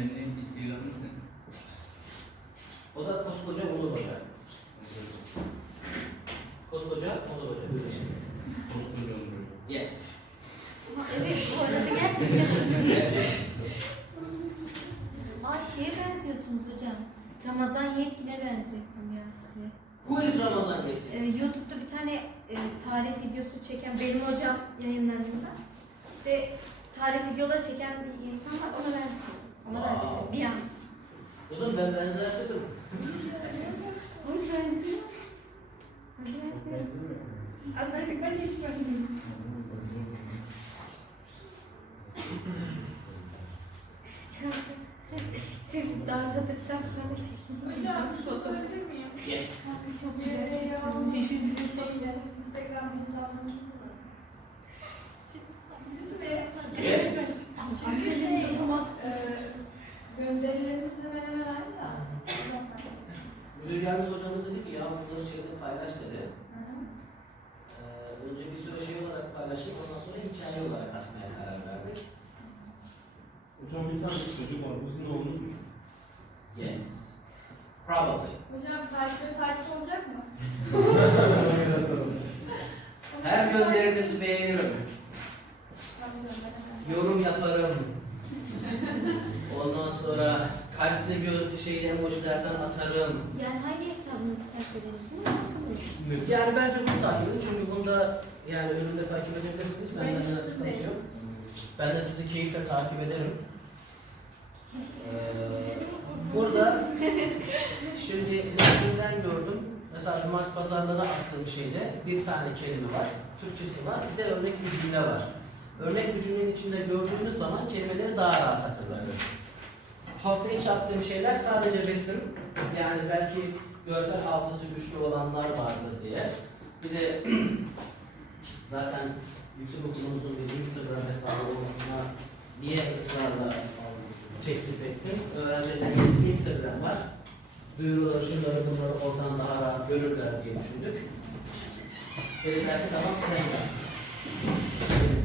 Kendi Instagram'ınız ne? O da koskoca Onur Hoca. Koskoca Onur Hoca. Koskoca Onur. Yes. Evet, bu arada gerçekten. Gerçek. Ay şeye benziyorsunuz hocam. Ramazan Yetkin'e benzettim ya sizi. Who is Ramazan Geçti? YouTube'da bir tane tarih videosu çeken benim hocam yayınlarında. İşte tarih videoları çeken bir insan var, ona benziyor. Ona benziyor. Bir an. Uzun ben benzersizim. Oy benziyor. Hadi benziyor. Azıcık ben hiç benziyorum. Siz darladıktan sonra çekin. Hocam bir şey sorabilir miyim? Yes. Çok güzel çıktım. Instagram hesabınız siz mi? Yes. Gönderileriniz hemen hemen aynı da. Müdür yardımcısı hocamız dedi ki ya bunları şeyde paylaş dedi. Önce bir süre şey olarak paylaşıp ondan sonra hikaye olarak atmaya karar verdik. Hocam bir tane çocuk var. Bizim oğlunuz mu? Yes. Probably. Hocam takip olacak mı? Her gönderinizi beğenirim. Yorum yaparım. Ondan sonra kalpli gözlü şeyli emojilerden atarım. Yani hangi hesabınızı takip ediniz? Bunu yapsanız. Yani bence bunu takip edin çünkü bunda yani önümde takip edebilirsiniz. Benden de sıkıntı yok. Ben de sizi keyifle takip ederim. Burada şimdi neslinden gördüm. Mesela cumartesi pazarlara attığım şeyde bir tane kelime var. Türkçesi var. Bir de örnek bir cümle var. Örnek bir cümlenin içinde gördüğümüz zaman kelimeleri daha rahat hatırlarız. Hafta içi attığım şeyler sadece resim. Yani belki görsel hafızası güçlü olanlar vardır diye. Bir de zaten yüksek okulumuzun bir Instagram hesabı olmasına niye ısrarla teklif ettim? Öğrencilerin Instagram var. Duyuruları, şunları, bunları oradan daha rahat görürler diye düşündük. Dediler ki tamam sen yap.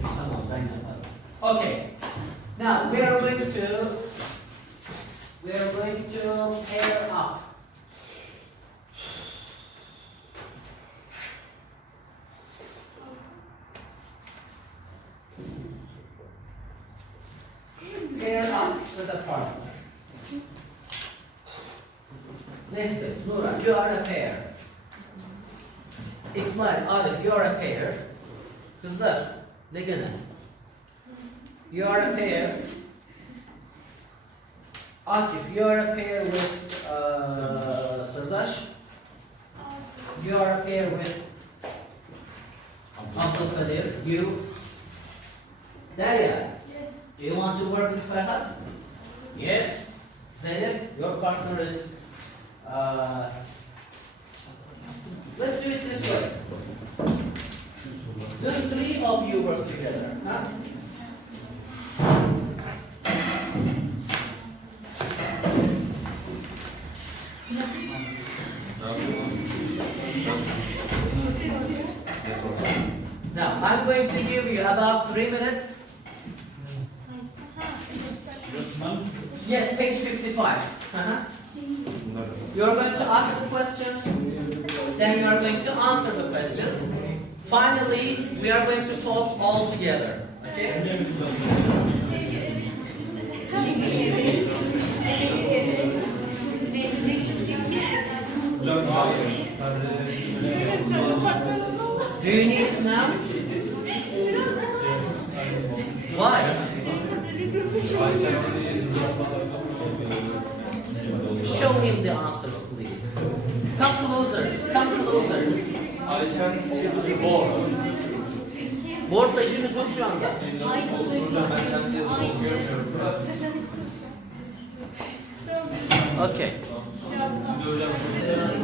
Tamam ben yaparım. Okay. Now we are going to pair up. Pair up with a partner. Listen, Nura, you are a pair. İsmail, Arif, you are a pair. Kızlar, ne gene? You are a pair. Akif, you are a pair with Sırdaş. You are a pair with Abdülkadir. You. Derya, Yes. do you want to work with Ferhat? Yes. Zeynep, your partner is let's do it this way. The three of you work together. Huh? Now, I'm going to give you about 3 minutes. Yes, page 55. You're going to ask the questions, then you are going to answer the questions. Finally, we are going to talk all together. Okay? Do you need it now? Why? Show him the answers, please. Come closer. Come closer. I can see the board. Board'la işimiz yok şu anda. Olsun hocam ben kendi yazımı görmüyorum. Okay. Bir de hocam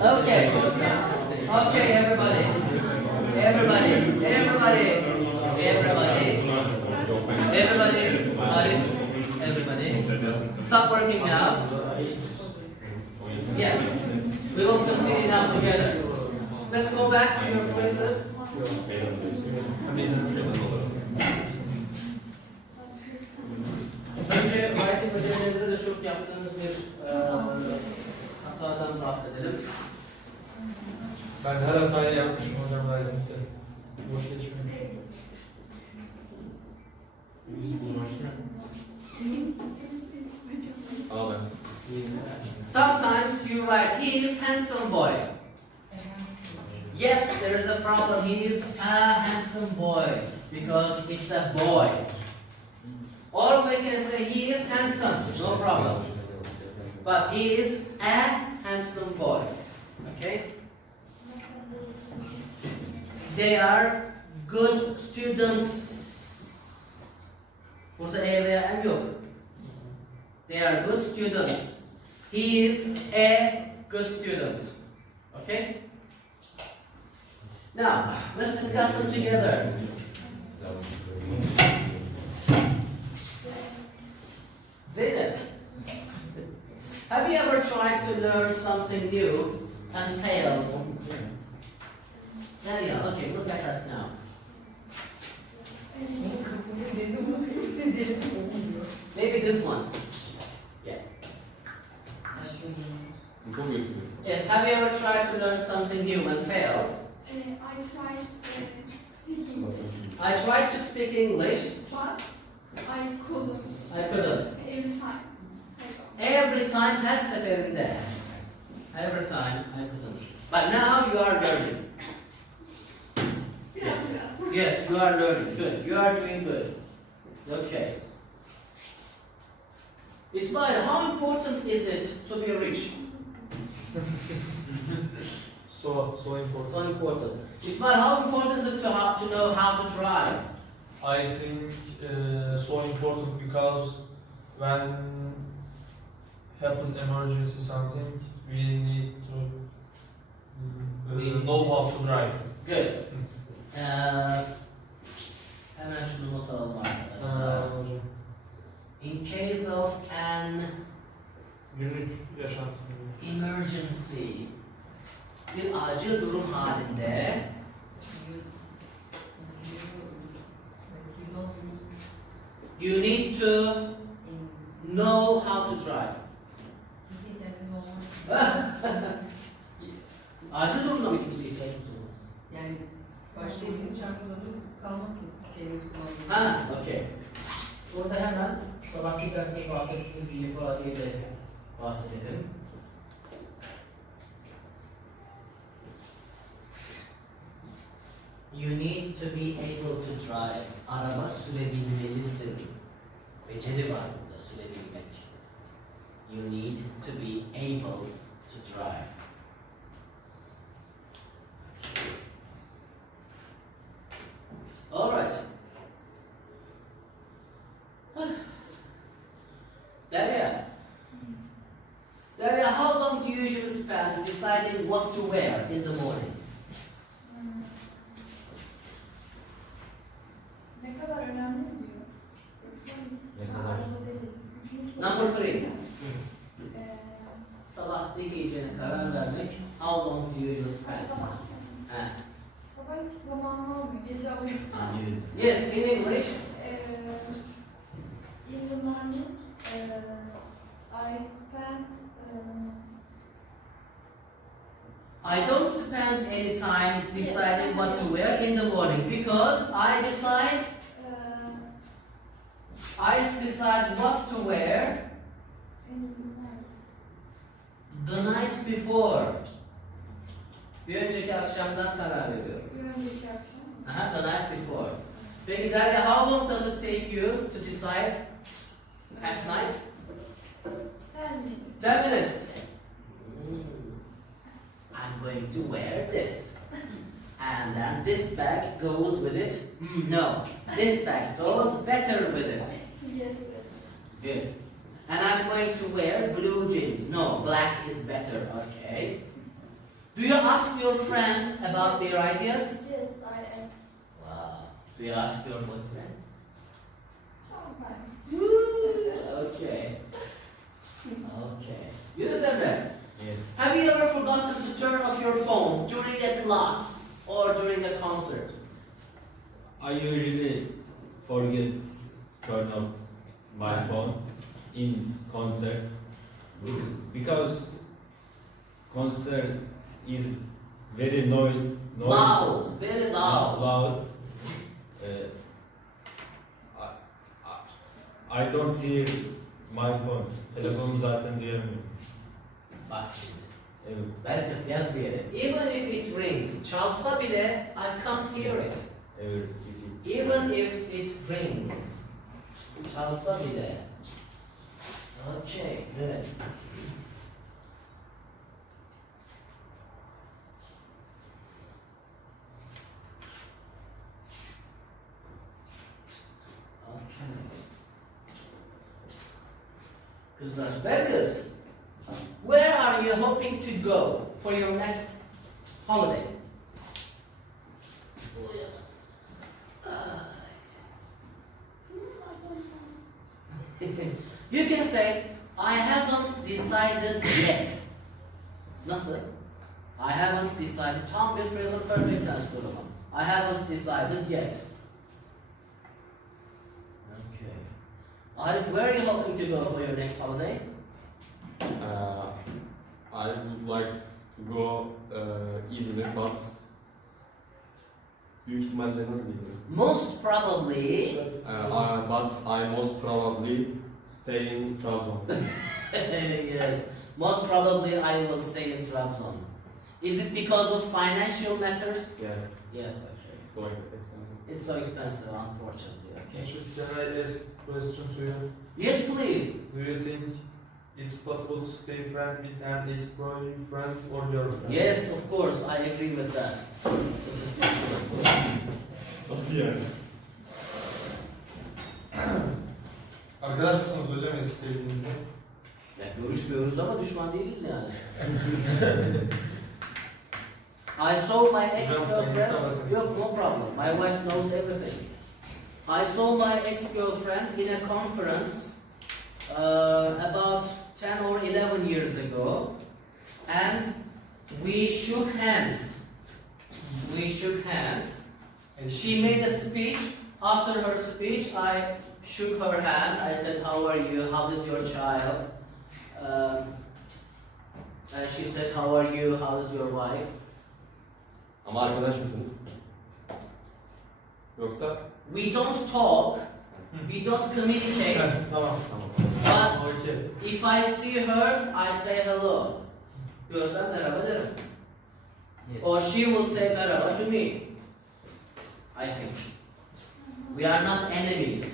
Okay. Okay, everybody. Everybody. Everybody. Everybody. Everybody. Arif. Everybody. Stop working now. Yeah. We will continue now together. Let's go back to your places. Önce ödevlerinde de çok yaptığınız bir hatadan bahsedelim. Ben her hatayı yapmışım hocam Rising'de. Boş geçmemiş. Abi. Sometimes you write, he is handsome boy. Yes, there is a problem. He is a handsome boy because it's a boy. Or we can say he is handsome, no problem. But he is a handsome boy. Okay? They are good students. Burada E veya M yok. They are good students. He is a good student. Okay? Now, let's discuss this together. Zeynep, have you ever tried to learn something new and failed? Yeah, okay, look at us now. Maybe this one. Yeah. Bu çok kötü. Yes, have you ever tried to learn something new and failed? I tried speaking English, I tried to speak English, but I couldn't I couldn't. every time. Every time, her seferinde. Every time, I couldn't. But now you are learning. Biraz biraz. Yes, you are learning. Good. You are doing good. Okay. Ismail, how important is it to be rich? So important. So important. Ismail, how important is it to know how to drive? I think so important because when happen emergency something, we need to know how to drive. Good. Hemen şunu not alalım arkadaşlar. Hocam. In case of an Günlük yaşantı. emergency, bir acil durum halinde you need to know how to drive. Acil durumda mı kimseye ihtiyacımız olmaz? Yani başka bir şarkı dönüp kalmazsınız siz kendiniz kullandığınız. Ha, okey. Burada hemen sabahki derste bahsettiğimiz bir ifadeyi de bahsedelim. You need to be able to drive. Araba sürebilmelisin. Beceri var burada, sürebilmek. You need to be able to drive. All right. Daria. Daria, how long do you usually spend deciding what to wear in the morning? Ne kadar önemli mi diyor? Ne kadar? Number 3. Eee, Sabah ne giyeceğine karar vermek. How long do you usually spend? sabah. Ha. Sabah hiç zamanım olmuyor. Gece alıyorum. Yes, in English. In the morning, I spend I don't spend any time deciding what to wear in the morning because I decide what to wear in the morning. the night before. Bir önceki akşamdan karar veriyorum. Bir önceki akşam. Aha, the night before. Peki Daria, how long does it take you to decide at night? 10 minutes. 10 minutes. I'm going to wear this. And then this bag goes with it. No, this bag goes better with it. Yes. Good. And I'm going to wear blue jeans. No, black is better. Okay. Do you ask your friends about their ideas? Yes, I ask Wow. Do you ask your boyfriend? sometimes. Okay. Okay. Yunus Emre, Yes. have you ever forgotten to turn off your phone during a class or during a concert? I usually forget turn off my phone in concert because concert is very noise. Loud, very loud. Loud. I don't hear my phone. Telefonumu zaten duyamıyorum. Bak şimdi. Evet. Belki yaz bir yere. Even if it rings, çalsa bile I can't hear it. Evet. Even if it rings, çalsa bile. Okay, good. Okay. Kızlar, Belkıs, where are you hoping to go for your next holiday? You can say, I haven't decided yet. Nasıl? I haven't decided. Tam bir present perfect tense durumu. I haven't decided yet. Okay. Arif, where are you hoping to go for your next holiday? I would like to go easily but büyük ihtimalle nasıl diyeyim? Most probably. But I most probably stay in Trabzon. Yes. Most probably I will stay in Trabzon. Is it because of financial matters? Yes, Yes, okay. it's so expensive. It's so expensive, unfortunately. Okay. Can I ask question to you? Yes, please. Do you think it's possible to stay friend with an ex-boyfriend or girlfriend? Yes, of course, I agree with that. Nasıl yani? Arkadaş mısınız hocam eski sevgilinizle? Ya görüşmüyoruz ama düşman değiliz yani. I saw my ex-girlfriend. Yok, no problem. My wife knows everything. I saw my ex-girlfriend in a conference about 10 or 11 years ago, and we shook hands. We shook hands. She made a speech. After her speech, I shook her hand. I said, "How are you? How is your child?" She said, "How are you? How is your wife?" Ama arkadaş mısınız? Yoksa? We don't talk. We don't communicate. Tamam. Tamam. But Okay. if I see her, I say hello. Görsem merhaba derim. Or she will say merhaba to me. I think. We are not enemies.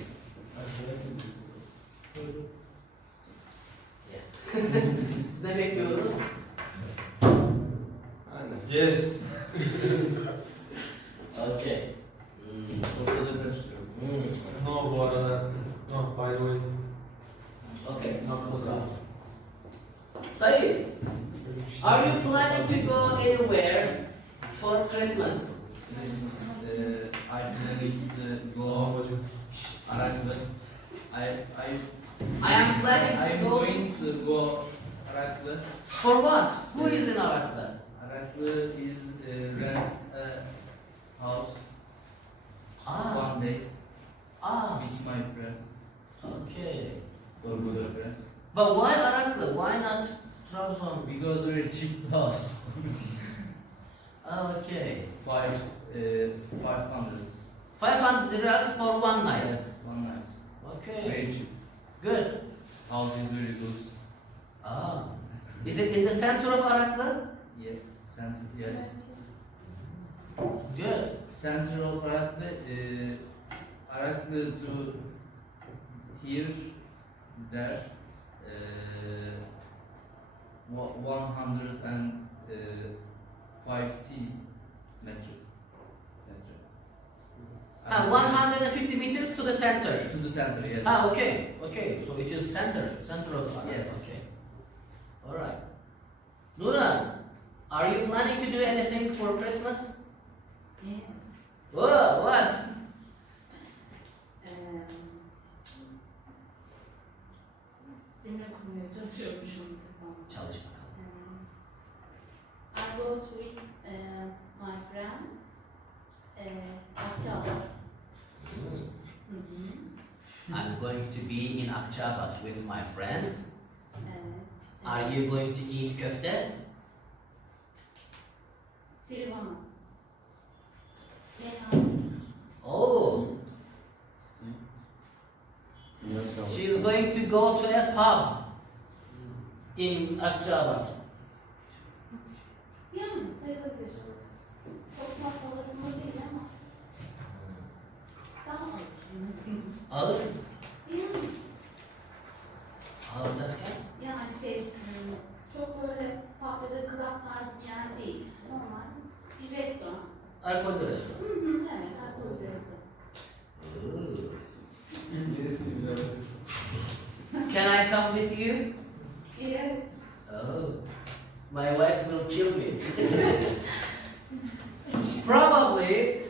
Yeah. Siz ne bekliyoruz? Aynen. Yes. Okay. Ortada karıştırıyorum. No bu arada. No by the way. Okay. Said, are you planning to go anywhere for Christmas? I planning to go Hocam. Araklı. I am planning I'm to go. going to go Araklı. For what? Who is in Araklı? Araklı is rent a house Ah. 1 day Ah. with my friends. Okay. Good friends. But why Araklı? Why not Trabzon? Because very cheap house. Okay. 500. 500 liras for one night. Yes, 1 night. Okay. Very cheap. Good. House is very good. Ah. Is it in the center of Araklı? Yes, center. Yes. Good. Center of Araklı. Araklı to here, there. 150 meter. Ah, 150 meters to the center. To the center, yes. Ah, okay. Okay. So it is center of Araklı. Yes. Okay. All right. Nuran, are you planning to do anything for Christmas? Yes. Whoa, what? Cümle kurmaya çalışıyorum şimdi. Çalış bakalım. I go to with my friends. Akçaabat. I'm going to be in Akçabat with my friends. Uh, Are you going to eat köfte? Tirivana. Yeah. Oh, she's going to go to a pub in Akçabat. Yani sayılabilir. Çok fazla olasılığı değil ama daha az. Alır. Yani, Alır derken? yani çok böyle patlıda club tarzı bir yer değil. Normal bir restoran. Alkollü restoran. Evet, alkollü bir restoran. Ooh. İngilizce güzel. Can I come with you? Yes. Oh, my wife will kill me. Probably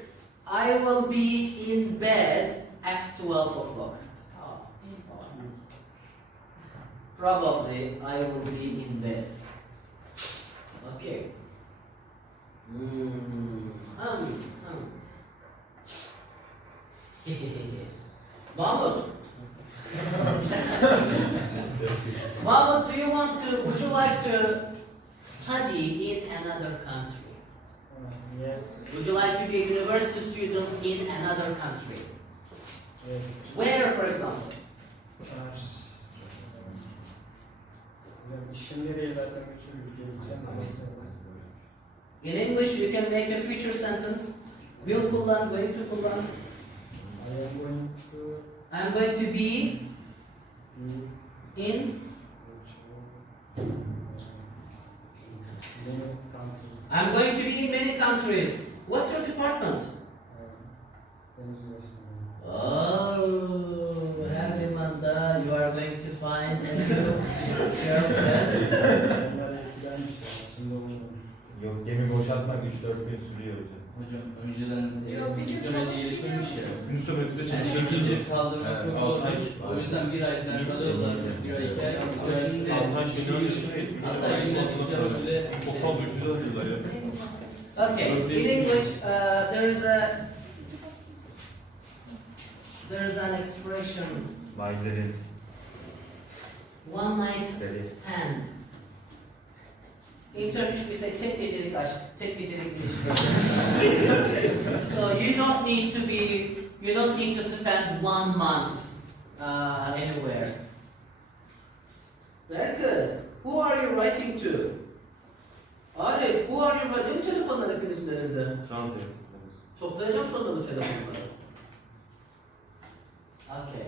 I will be in bed at 12 o'clock. Oh, important. Probably I will be in bed. Okay. Mahmut. Mahmut, would you like to study in another country? Yes. Would you like to be a university student in another country? Yes. Where, for example? İşim nereye zaten bütün ülkeye gideceğim. In English, you can make a future sentence. Will kullan, going to kullan. I am going to I'm going to be be in. many countries. I'm going to be in many countries. What's your department? Oh, Halimanda, you are going to find a new girlfriend. Bunlar eskidenmiş ya. Şimdi olmuyor. Yok, gemi boşaltmak 3-4 gün sürüyor hocam. Hocam önceden Yok, teknoloji gelişmemiş ya. Gün sonunda Yani İngilizce kaldırmak Evet, çok altı ay. zormuş. O yüzden bir ay falan kalıyorlarmış. Bir ay, 2 ay. Ama şimdi Altı ay sürüyor. hatta yine çıkacak bile. Toplam 300 atıyorlar ya. Okay, in English, there is an expression, Vayzerin. one night Very. stand. In Turkish we say tek gecelik aşk, tek gecelik ilişki. So you don't need to spend 1 month anywhere. Berkız, who are you writing to? Arif, who are you writing? Benim telefonlar hepinizin elinde. Translate. Toplayacağım sonra bu telefonları. Okay.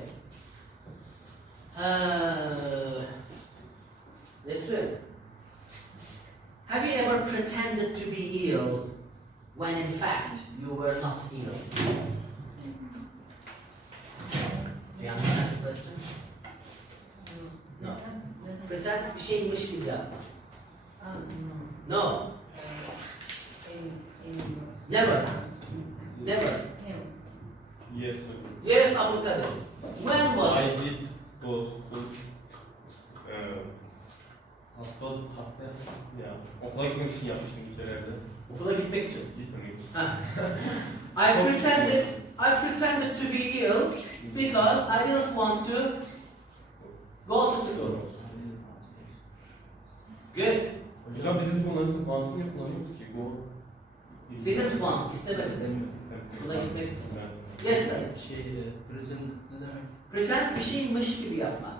Listen. Have you ever pretended to be ill when in fact you were not ill? Do you understand the question? No. Pretend bir şeymiş gibi yapma. No. Never. Never. Yes. Yes, Abdülkadir. When was I it? did go school. Hasta yaptım ya. Okula gitmek için yapmıştım bir kerelerde. Okula gitmek için. Gitmemek için. I pretended to be ill because I didn't want to go to school. Good. Hocam bizim bunların mantığını kullanıyoruz ki bu. Didn't want, istemesin. Okula gitmek istemiyorum. Yes sir. Present ne demek? Pretend bir şeymiş gibi yapmak.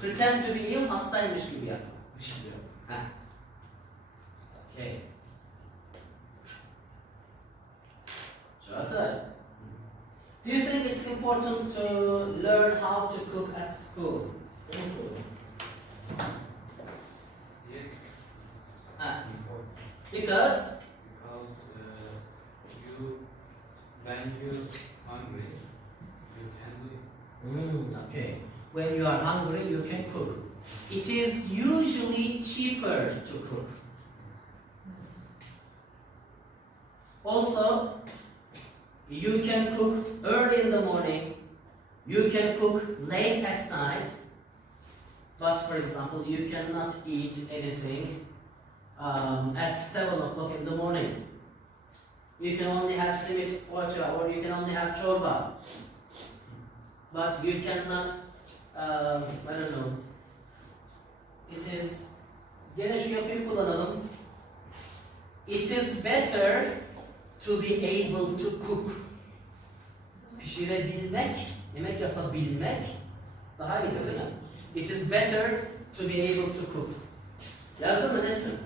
Pretend to be ill, hastaymış gibi yapmak. İşliyor. Ha. Okay. Çağatay. Do you think it's important to learn how to cook at school? Yes. Ah. Because Because when you're hungry, you can do it. Okay. When you are hungry, you can cook. It is usually cheaper to cook. Also, you can cook early in the morning, you can cook late at night, but for example, you cannot eat anything at 7 o'clock in the morning. You can only have simit poğaça or you can only have çorba. but you cannot, I don't know. It is, gene şu yapıyı kullanalım. It is better to be able to cook. Pişirebilmek, yemek yapabilmek daha iyi değil mi? It is better to be able to cook. Yazdın mı Nesrin?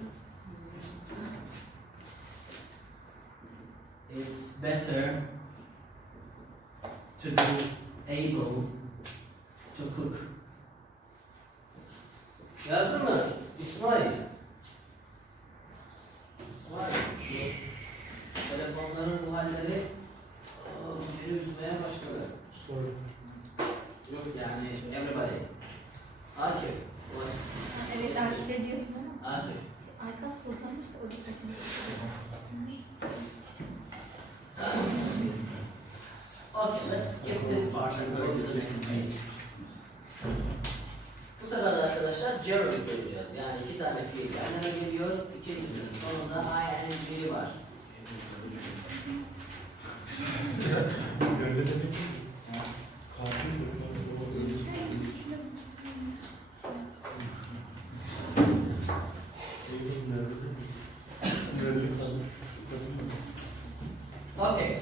It's better to be able to cook. Yazdın mı? İsmail. İsmail. Telefonların bu halleri beni üzmeye başladı. Sorry. Yok yani everybody. Akif. Evet, Akif ediyor. Akif. Arka kullanmış da o dikkatini. Okay, let's skip this part and go to the next page. Bu sefer de arkadaşlar gerund göreceğiz. Yani iki tane fiil yan yana geliyor. İkincisinin sonunda ing var. Öyle demek ki. Okay.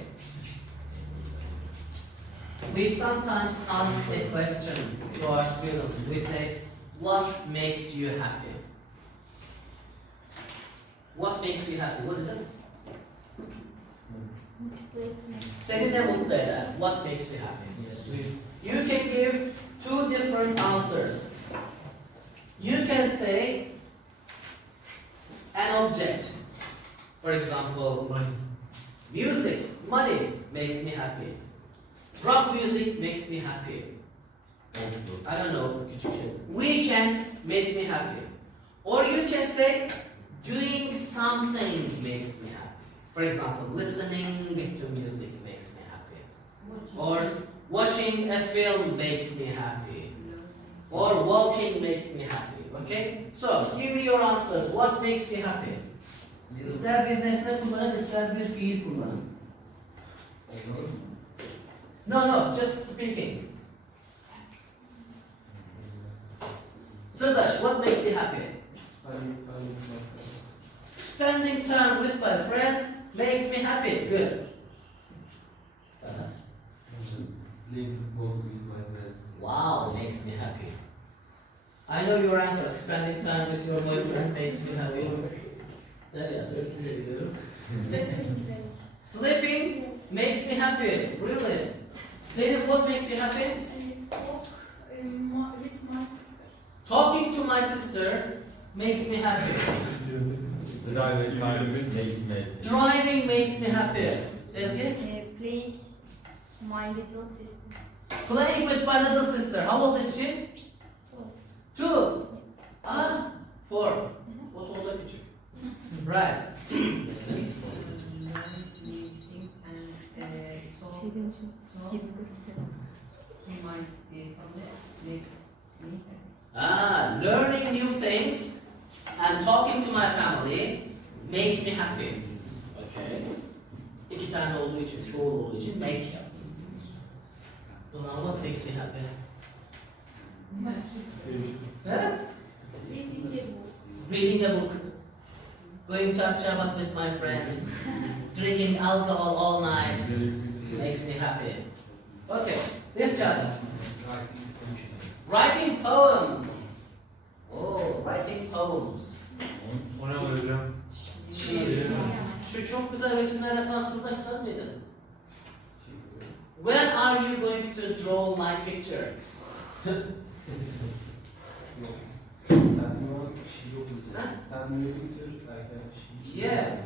We sometimes ask a question to our students. We say, what makes you happy? What makes you happy? What is it? Seni ne mutlu eder? What makes you happy? You can give two different answers. You can say an object. For example, Money. music, money makes me happy. Rock music makes me happy. I don't know. Weekends make me happy. Or you can say doing something makes me happy. For example, listening to music makes me happy. Or watching a film makes me happy. Or walking makes me happy. Okay? So, give me your answers. What makes you happy? İster bir nesne kullanın, ister bir fiil kullanın. No, just speaking. Sırdaş, what makes you happy? Spending time with my friends makes me happy. Good. Playing football with my friends. Wow, makes me happy. I know your answer. Spending time with your boyfriend makes you happy. Derya, söyledi de biliyorum. Sleeping makes me happy. Really? Zeynep, what makes you happy? Talk with my sister. Talking to my sister makes me happy. Driving car makes me happy. Driving makes me happy. Ezgi? Playing my little sister. Playing with my little sister. How old is she? 2. Ah, 4. What's older küçük? Right. Listen. New things and talk Şey demişim. to 24 my family makes me Learning new things and talking to my family make me happy. Okay. İki tane olduğu için, çoğul olduğu için make yaptım. Sonra what makes you happy? Huh? Reading a book. Going to Akçabat with my friends. Drinking alcohol all night makes me happy. Okay, this challenge. Writing poems. Oh, writing poems. O ne var hocam? Şiir. Şu çok güzel resimler yapan Sırdaş sen miydin? When are you going to draw my picture? Yeah,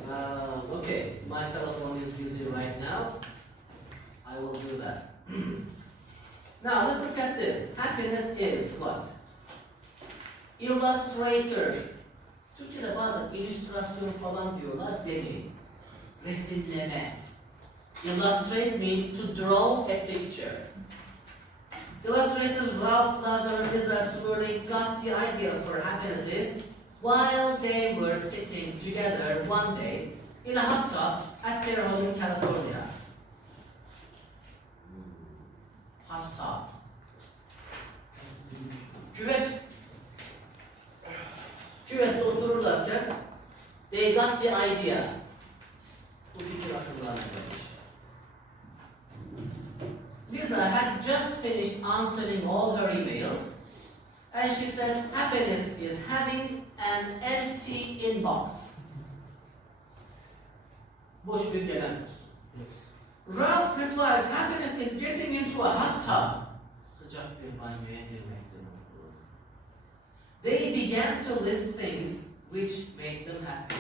okay, my telephone is busy right now. I will do that. Now, let's look at this. Happiness is what? Illustrator. Türkçe'de bazen illüstrasyon falan diyorlar, dedi. Resimleme. Illustrate means to draw a picture. Illustrators Ralph Lazar and Lisa Swirling got the idea for happiness is while they were sitting together one day in a hot tub at their home in California. Hot tub. Küvette otururlarken they got the idea. Bu fikir akıllarına gelmiş. Lisa had just finished answering all her emails and she said happiness is having an empty inbox. Boş bir gelen kutusu. Ralph replied, happiness is getting into a hot tub. Sıcak bir banyoya girmekten oldu. They began to list things which made them happy.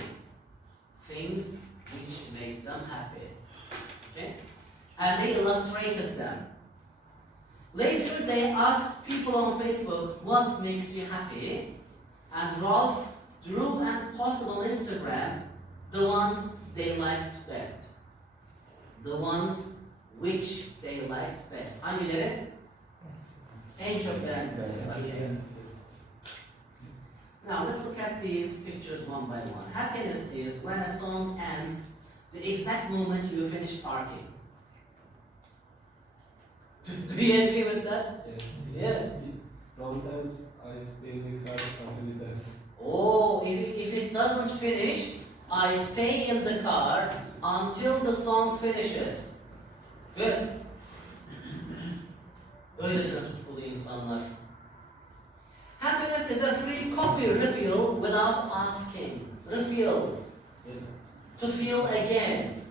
Things which made them happy. Okay? And they illustrated them. Later they asked people on Facebook, what makes you happy? And Ralph drew and posted on Instagram the ones they liked best. The ones which they liked best. Hangileri? En çok beğendiğiniz. Now let's look at these pictures one by one. Happiness is when a song ends the exact moment you finish parking. Do you agree with that? Yes. Don't end, I stay in the car until it ends. Oh, if it doesn't finish, I stay in the car until the song finishes. Good. Öylesine tutkulu insanlar. Happiness is a free coffee refill without asking. Refill. To feel again.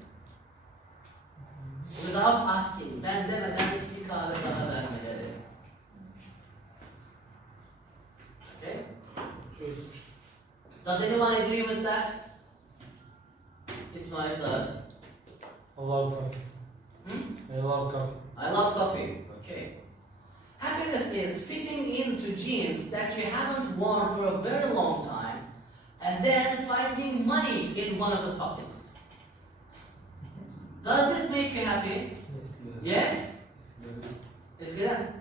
Without asking. Ben demeden bir kahve daha vermeleri. Okay? Does anyone agree with that? İsmail does. I love coffee. Hmm? I love coffee. I love coffee. Okay. Happiness is fitting into jeans that you haven't worn for a very long time and then finding money in one of the pockets. Does this make you happy? Yes? Eskiden?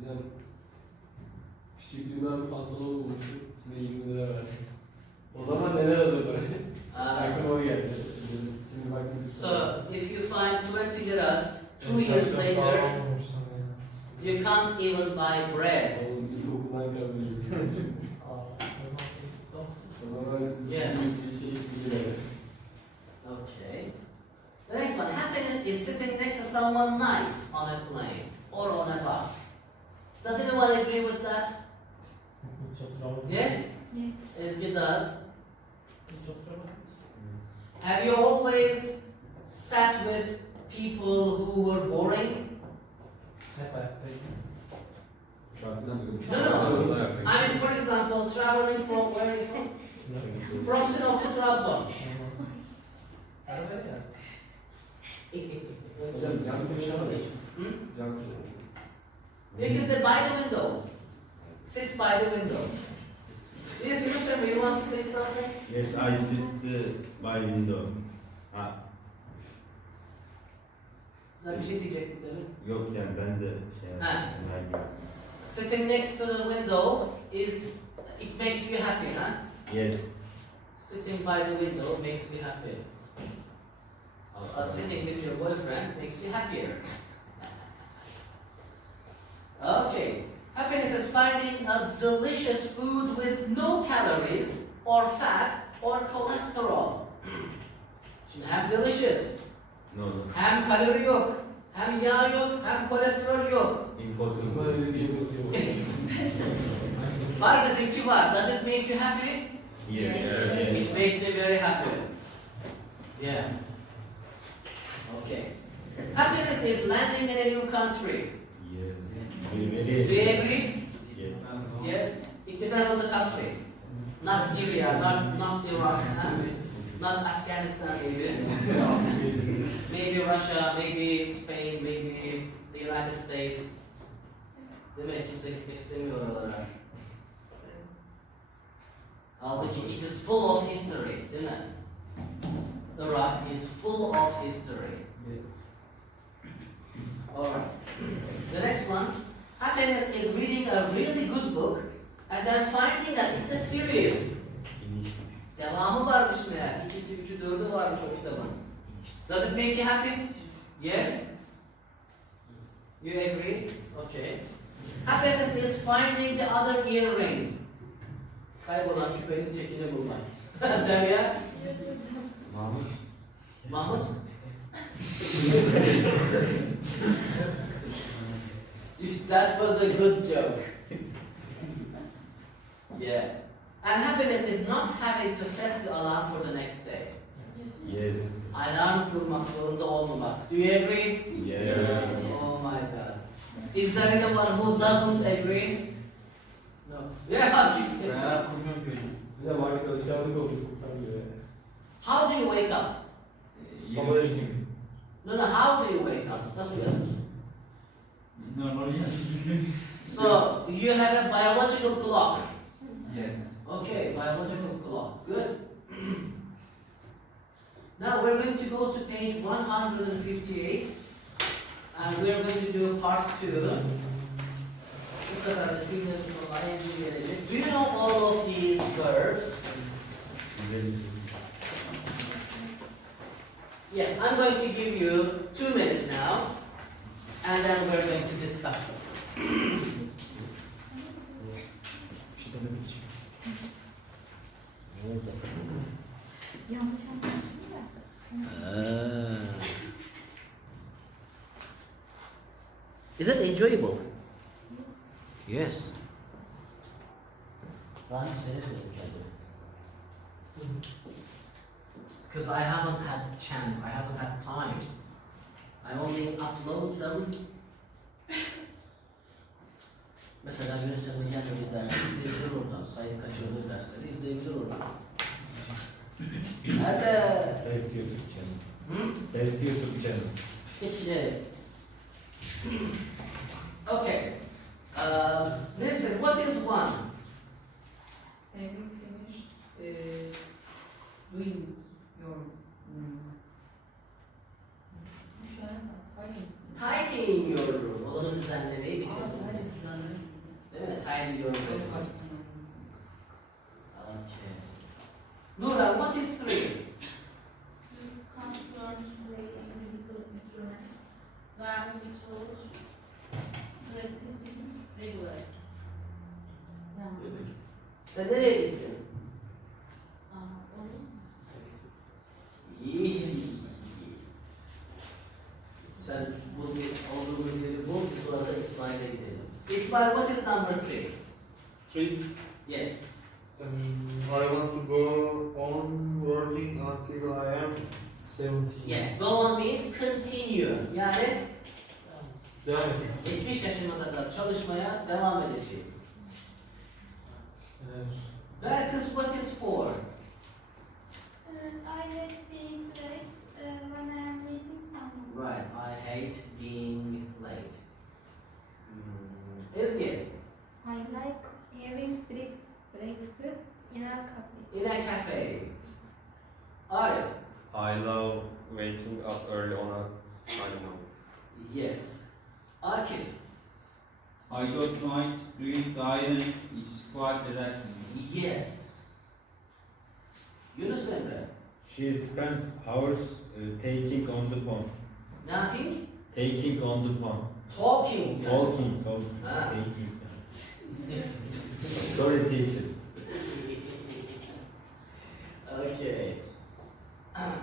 Hocam, küçüklüğümden pantolon bulmuştum. Size 20 lira verdim. O zaman neler alırdı? Aklıma o geldi. Şimdi bakın. So, if you find 20 liras 2 years later, you can't even buy bread. Oğlum ilkokuldan kalmayayım. O zaman Yeah. bir şey lira. Okay. The next one, happiness is sitting next to someone nice on a plane or on a bus. Does anyone agree with that? Yes? Yes. Ezgi does. Have you always sat with people who were boring? No. I mean, for example, traveling from where are you from? From Sinop to Trabzon. Hocam cam konuşamadık. Hmm? Cam konuşamadık. You can sit by the window. Sit by the window. Yes, you want to say something? Yes, I sit by window. Size bir şey diyecektim değil mi? Yok yani ben de şey Ha. yaptım. Sitting next to the window it makes you happy, huh? Yes. Sitting by the window makes you happy. Sitting with your boyfriend makes you happier. Okay. Happiness is finding a delicious food with no calories or fat or cholesterol. Şimdi hem delicious, No. hem kalori yok, hem yağ yok, hem kolesterol yok. Impossible. Böyle diyebiliyorum. Farz edin ki var. Does it make you happy? Yes. It makes me very happy. Yeah. Okay. Happiness is landing in a new country. Yes. Do you agree? Yes. Yes. It depends on the country. Not Syria, not Iraq, not Afghanistan maybe. Maybe Russia, maybe Spain, maybe the United States. Demek kimse gitmek istemiyor oralara. Halbuki it is full of history, değil mi? Iraq is full of history. Alright. The next one. Happiness is reading a really good book and then finding that it's a series. Devamı varmış meğer. 2'si, 3'ü, 4'ü varmış o kitabın. Does it make you happy? Yes? You agree? Okay. Happiness is finding the other earring. Kaybolan küpenin tekini bulmak. Derya? Mahmut. Mahmut? If that was a good joke. Yeah. And happiness is not having to set the alarm for the next day. Yes. Alarm kurmak zorunda olmamak. Do you agree? Yes. Oh my god. Is there anyone who doesn't agree? No. Yeah. Ben kurmuyorum ki hocam. Bir de vakit alışkanlık oldu çoktan beri. How do you wake up? Sabah eşliğim. No, no, how do you wake up? Nasıl uyanıyorsun? Normal ya. So, you have a biological clock. Yes. Okay, biological clock. Good. Now we're going to go to page 158 and we're going to do part 2. Bu sefer de fiillerin sonuna enzim gelecek. Do you know all of these verbs? Yeah, I'm going to give you 2 minutes now and then we're going to discuss them. Yanlış anlamışım da. Is it enjoyable? Yes. Ben hiç seyretmedim kendimi. Because I haven't had a chance, I haven't had time. I only upload them. Mesela Yunus'un gelmediği dersi izleyebilir oradan. Sait kaçırdığı dersleri izleyebilir oradan. Nerede? Best YouTube channel. Hmm? Best YouTube channel. Yes. Okay. Nesrin, what is one? Have you finished doing your Tidying your room. Odanı düzenlemeyi bitirdin. Değil mi? Tidy your room. Okay. Nura, what is three? You can't learn to play a musical instrument. When we told practicing regularly. Sen nereye gittin? Olur. İyi. Sen bu olduğumuz yeri bul, sonra da İsmail'e gidelim. İsmail, what is number three? 3. Yes. I want to go on working until I am 17. Yeah. Go on means continue. Yani Devam et. 70 yaşıma kadar çalışmaya devam edeceğim. Berkız, what is four? I hate being late when I am meeting someone. Right, I hate being late. Ezgi, I like having breakfast in a cafe. in a cafe. Arif, I love waking up early on a Sunday morning. yes. Akif, I don't mind doing guidance, it's quite relaxing. yes. Yunus Emre, She spent hours taking on the phone. ne yapayım? Taking on the phone. Talking. yani. Talking. Ha. Taking. Sorry teacher. Okay.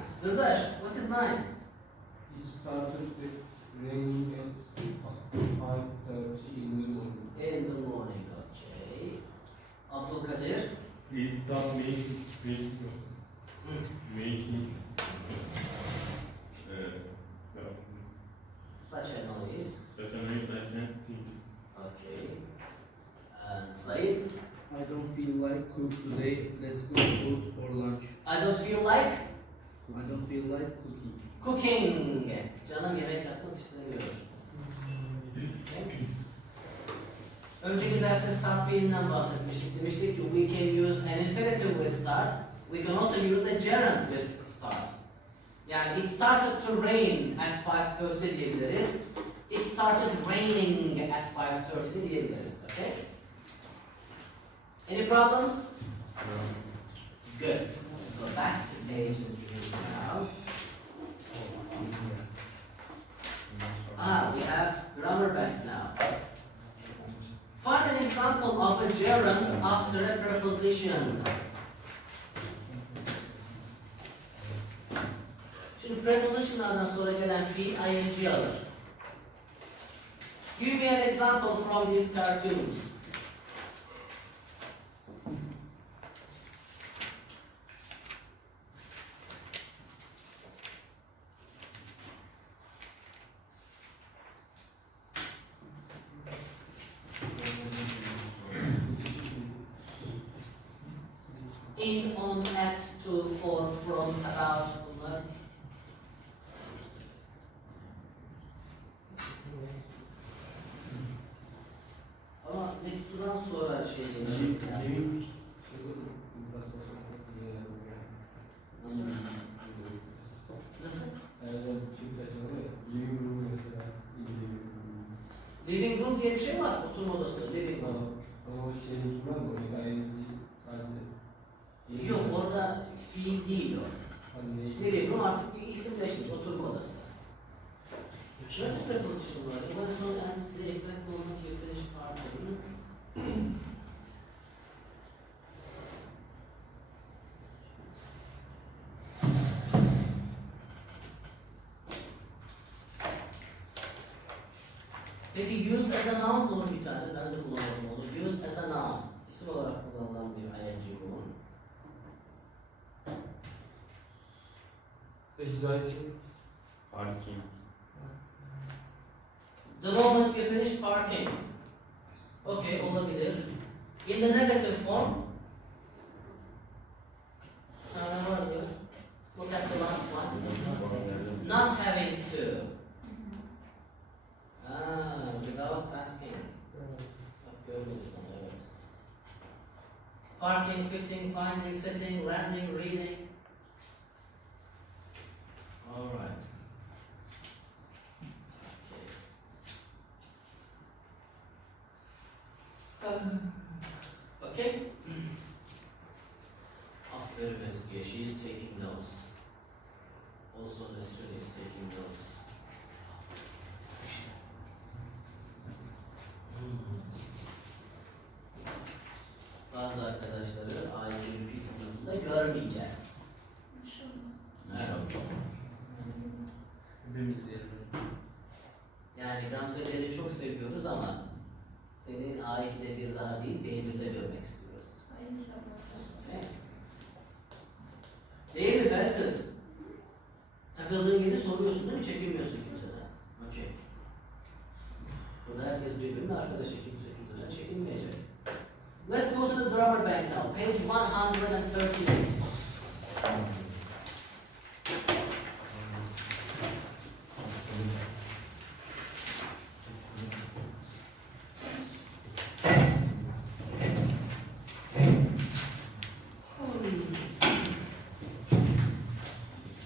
Sırdaş, what is nine? It started with raining at 5:30 in the morning. In the morning, okay. Abdülkadir, Please stop making such a noise. such a noise I can't think. Okay. And Said, I don't feel like cook today, let's go out for lunch. I don't feel like I don't feel like cooking. cooking. Canım yemek yapmak istemiyor. Okay. Önceki derste start fiilinden bahsetmiştik. Demiştik ki we can use an infinitive with start. We can also use a gerund with start. Yani it started to rain at 5:30 diyebiliriz. It started raining at 5:30 diyebiliriz. Okay? Any problems? Good. Let's go back to page 58 now. We have grammar bank now. example of a gerund after a preposition. Şimdi prepositionlardan sonra gelen fiil ing alır. Give me an example from these cartoons. In, on, at, to, for, from, about, bunlar. Ama next to'dan sonra şey diyeyim. Cemil Nasıl? Nasıl? Living room diye bir şey var. Oturma odası. Living room. Ama o şey var mı? Sadece Yok orada fiil değil o. hani Living room artık bir isimleşmiş. Oturma odası. Şöyle bir preposition var. What is known as the exact moment you finish part of it. Peki used as a noun bunu bir tane, ben de kullanmadım onu. Used as a noun, isim olarak kullanılan bir ing bu. Exciting. Parking. The moment you finish parking. Okay, olabilir. In the negative form. Look at the last one. Not having to. Without asking. Bak görmedik onu, evet. Parking, fitting, finding, setting, landing, reading. Alright. Okay. Aferin Ezgi'ye, she is taking notes. Also Nesrin is taking notes. Bazı arkadaşları IQ sınıfında görmeyeceğiz. Evet. Hepimiz diyelim. Yani Gamze'leri çok seviyoruz ama seni A2'de bir daha değil, B1'de görmek istiyoruz. Evet. Değil mi ben kız? Takıldığın yeri soruyorsun değil mi? Çekinmiyorsun kimseden. Okey. Burada herkes birbirinin arkadaşı, kimseden çekinmeyecek. Let's go to the grammar bank now. Page 138.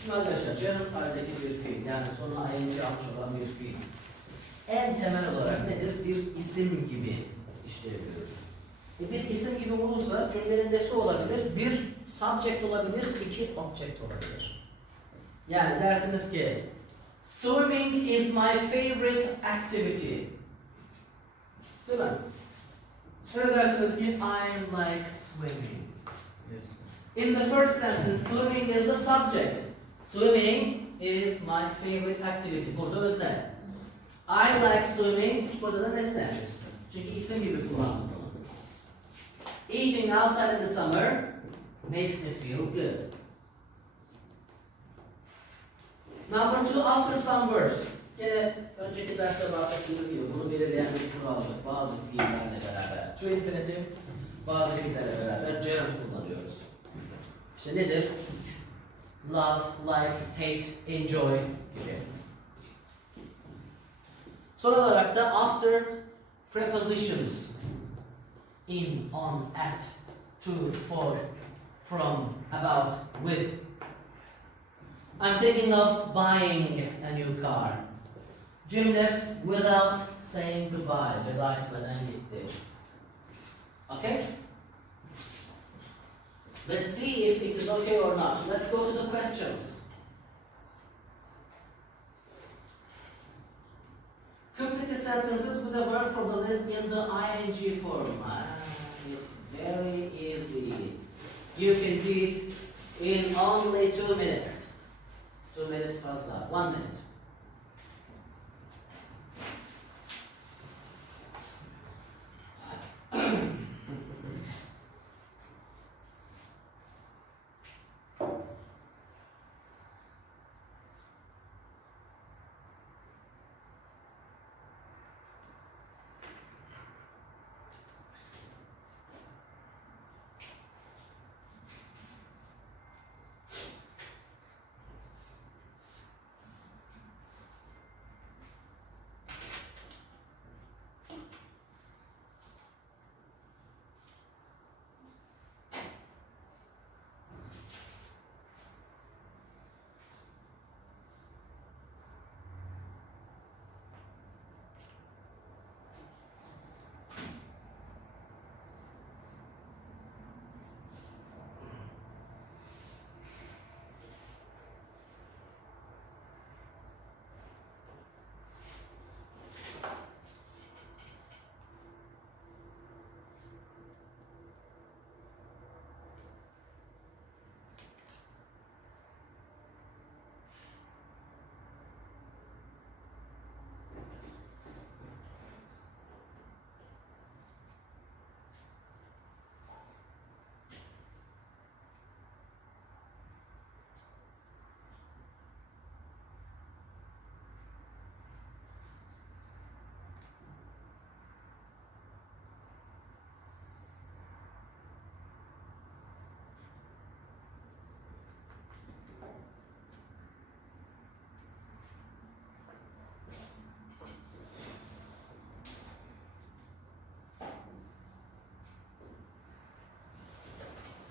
Şimdi arkadaşlar, gerund haldeki bir fiil, yani sonuna ing almış olan bir fiil. En temel olarak nedir? Bir isim gibi işlev görür. Bir isim gibi olursa cümlenin nesi olabilir? Bir, subject olabilir, iki, object olabilir. Yani dersiniz ki, swimming is my favorite activity. Değil mi? Sonra dersiniz ki, I like swimming. In the first sentence, swimming is the subject. Swimming is my favorite activity. Burada özne. I like swimming, burada da nesne. Çünkü isim gibi kullandım bunu. Eating outside in the summer makes me feel good. Number two, after some words. Yine önceki derste bahsettiğimiz gibi bunu belirleyen bir kural yok. Bazı fiillerle beraber. To infinitive, bazı fiillerle beraber gerund kullanıyoruz. İşte nedir? Love, like, hate, enjoy gibi. Son olarak da after prepositions. In, on, at, to, for, from, about, with. I'm thinking of buying a new car. Jim left without saying goodbye. Veda etmeden gitti. Okay? Let's see if it is okay or not. Let's go to the questions. Complete the sentence sentences with a verb from the list in the ing form. It's very easy. You can do it in only 2 minutes. 2 minutes fazla. 1 minute.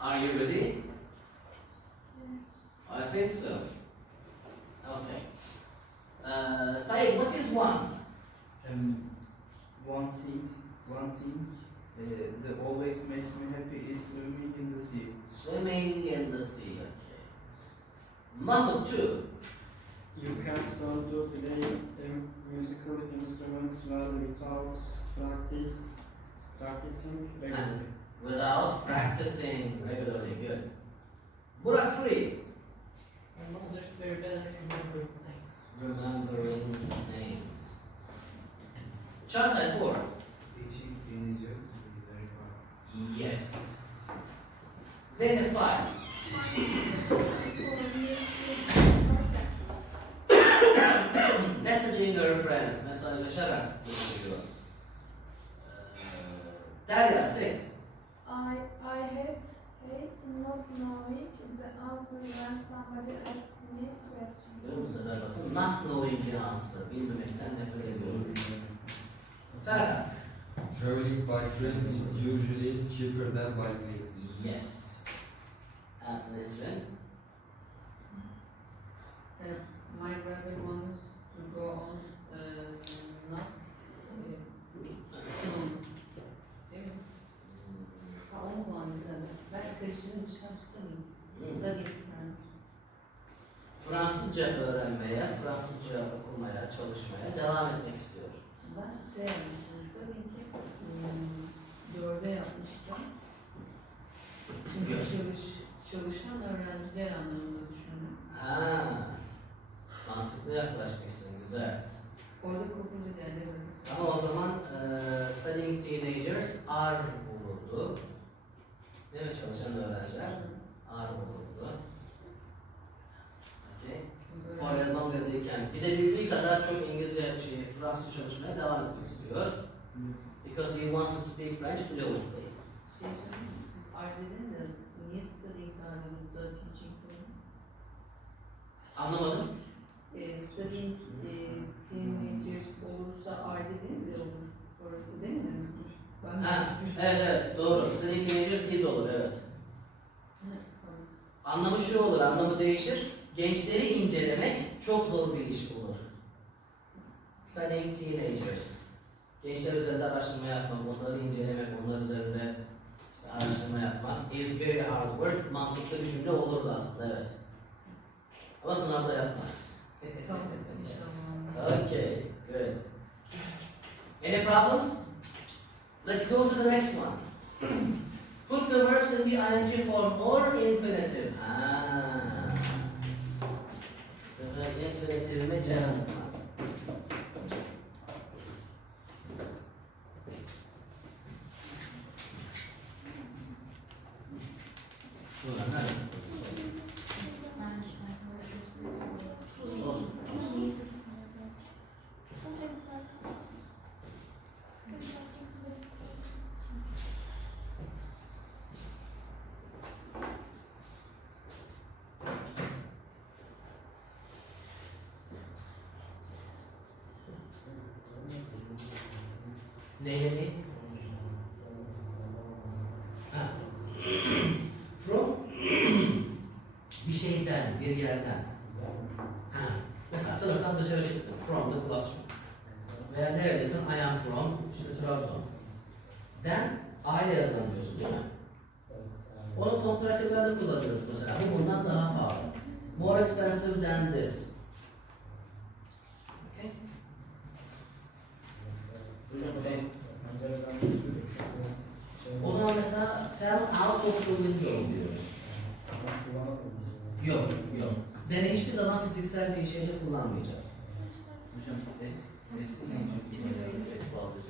Are you ready? I think so. Okay. Said, what is one? One thing that always makes me happy is swimming in the sea. Swimming in the sea, okay. Mahmoud, two. You can't learn to play a musical instruments well without practicing regularly. Without practicing regularly, good. Burak, three. Remembering names. Çağatay, four. Teaching teenagers is very hard. Yes. Zeynep, five. Messaging your friends. Mesajlaşarak buluşuyor. Derya, six. I hate not knowing the answer when somebody asks me a question. Görüyor musun? Bakın, not knowing the answer. Bilmemekten nefret ediyorum. Ferhat. Traveling by train is usually cheaper than by plane. Yes. And Nesrin. My brother wants to go on not değil mi? Ha onu kullandı. Ben karıştırdım çıkarmıştım. Da değil. Fransızca öğrenmeye, Fransızca okumaya, çalışmaya devam etmek istiyor. Ben şey yapmıştım. Dedim ki 4'e yapmıştım. Çünkü çalışan öğrenciler anlamında düşündüm. Ha, mantıklı yaklaşmışsın, güzel. Orada kopunca değerli zaten. Ama o zaman studying teenagers are olurdu. Değil mi? Çalışan öğrenciler are olurdu. Okay. For as long as he can. Bir de bildiği kadar çok İngilizce, Fransızca çalışmaya devam etmek istiyor. Because he wants to speak French fluently. Şey söyleyeyim mi? Siz art dediniz de niye studying da teaching koyun? Anlamadım. Studying teenagers olursa art dediniz ya olur. Orası demediniz mi? Ben Ha, evet doğru. Studying teenagers is olur, evet. Anlamı şu olur, anlamı değişir. Gençleri incelemek çok zor bir iş olur. Studying teenagers. Gençler üzerinde araştırma yapmak, onları incelemek, onlar üzerinde işte araştırma yapmak is very hard work. Mantıklı bir cümle olurdu aslında, evet. Ama sınavda yapma. Tamam, inşallah. Okay, good. Any problems? Let's go to the next one. Put the verbs in the ing form or infinitive. Bu sefer infinitivime canım. Olsun. Neyle ne? Ha. From bir şeyden, bir yerden. Ha. Mesela sınıftan dışarı çıktın. From the classroom. Veya neredesin? I am from işte Trabzon. Then aile yazılamıyorsun değil mi? Onu komparatiflerde kullanıyoruz mesela. Bu bundan daha pahalı. More expensive than this. Okay? Okay. O zaman mesela fell out of the window diyoruz. Yok, yok. Dene hiçbir zaman fiziksel bir şeyle kullanmayacağız. Hocam es neydi? Es bağlıcı.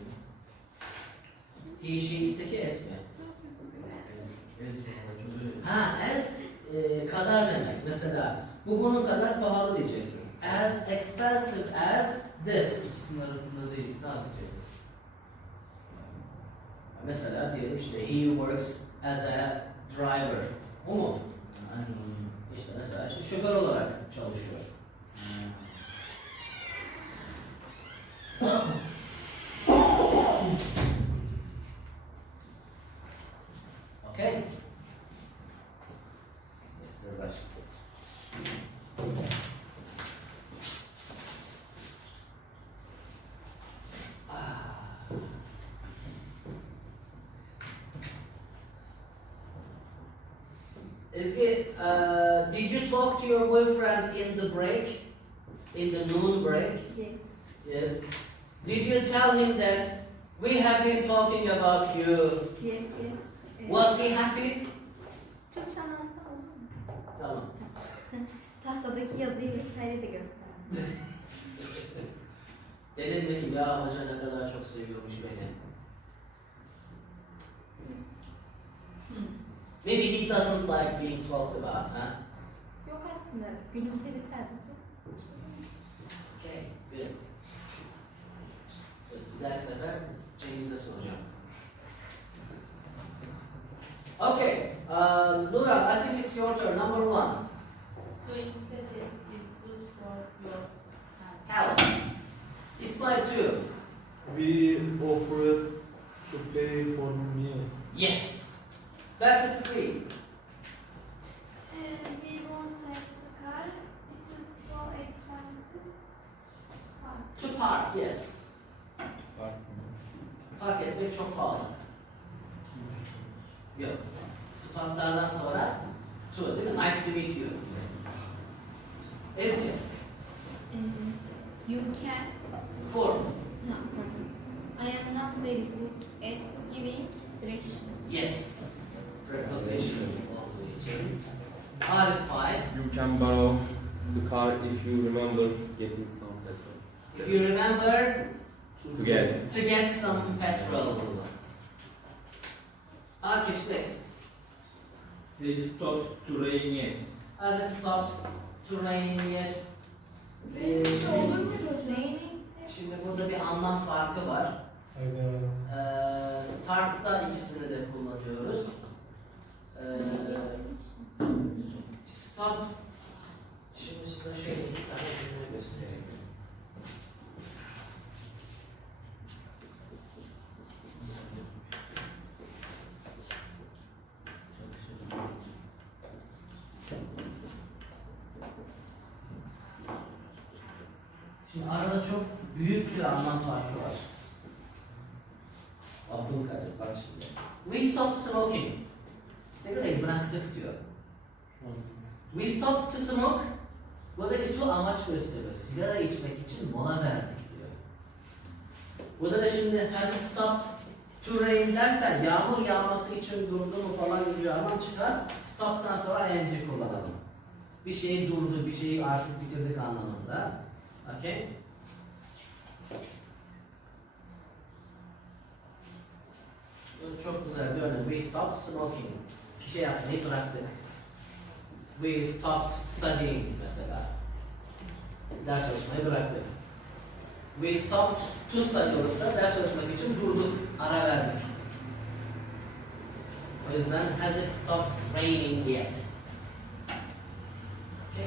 He, she'deki es mi? Es bağlıcı. Ha, as kadar demek. Mesela bu bunun kadar pahalı diyeceksin. As expensive as this. İkisinin arasında değil, sadece es. Mesela diyelim işte he works as a driver. O mu? Aynen. İşte mesela işte şoför olarak çalışıyor. Okay? Sırdaş. Ezgi, did you talk to your boyfriend in the break? In the noon break? Yes. Yes. Did you tell him that we have been talking about you? Yes, yes. Was he happy? Türkçe anlatsa olur mu? Tamam. Tahtadaki yazıyı vesaire de göster. Dedin mi ki ya hoca ne kadar çok seviyormuş beni? Maybe he doesn't like being talked about, huh? Yok aslında. Gülümsedi sadece. Okay, good. Bir dahaki sefer Cengiz'e soracağım. Okay, Nura, I think it's your turn. Number one. Doing this is good for your Health. İsmail two. We offered to pay for meal. Yes. That is three. We won't take the car. It is so expensive. To park, yes. Park etmek çok pahalı. Yok. Sıfatlardan sonra to değil mi? Nice to meet you. Ezgi. You can. Four. No, pardon. I am not very good at giving direction. Yes. Preposition olduğu için. Arif five. You can borrow the car if you remember getting some petrol. If you remember To get. to get some petrol. Akif six. It stopped to rain yet. Has it stopped to rain yet? Olur mu hocam? Raining. Şimdi burada bir anlam farkı var. Start'ta ikisini de kullanıyoruz. Stop. Şimdi size şöyle iki tane cümle göstereyim. Şimdi arada çok büyük bir anlam farkı var. Abdülkadir bak şimdi. We stopped smoking. Sigarayı bıraktık diyor. We stopped to smoke. Buradaki to amaç gösteriyor. Sigara içmek için mola verdik diyor. Burada da şimdi has it stopped to rain dersen yağmur yağması için durdu mu falan gibi bir anlam çıkar. Stop'tan sonra ing kullanalım. Bir şey durdu, bir şeyi artık bitirdik anlamında. Okay? Bu çok güzel bir örnek. We stopped smoking. Bir şey yapmayı bıraktık. We stopped studying mesela. Ders çalışmayı bıraktık. We stopped to study olursa ders çalışmak için durduk, ara verdik. O yüzden has it stopped raining yet? Okay.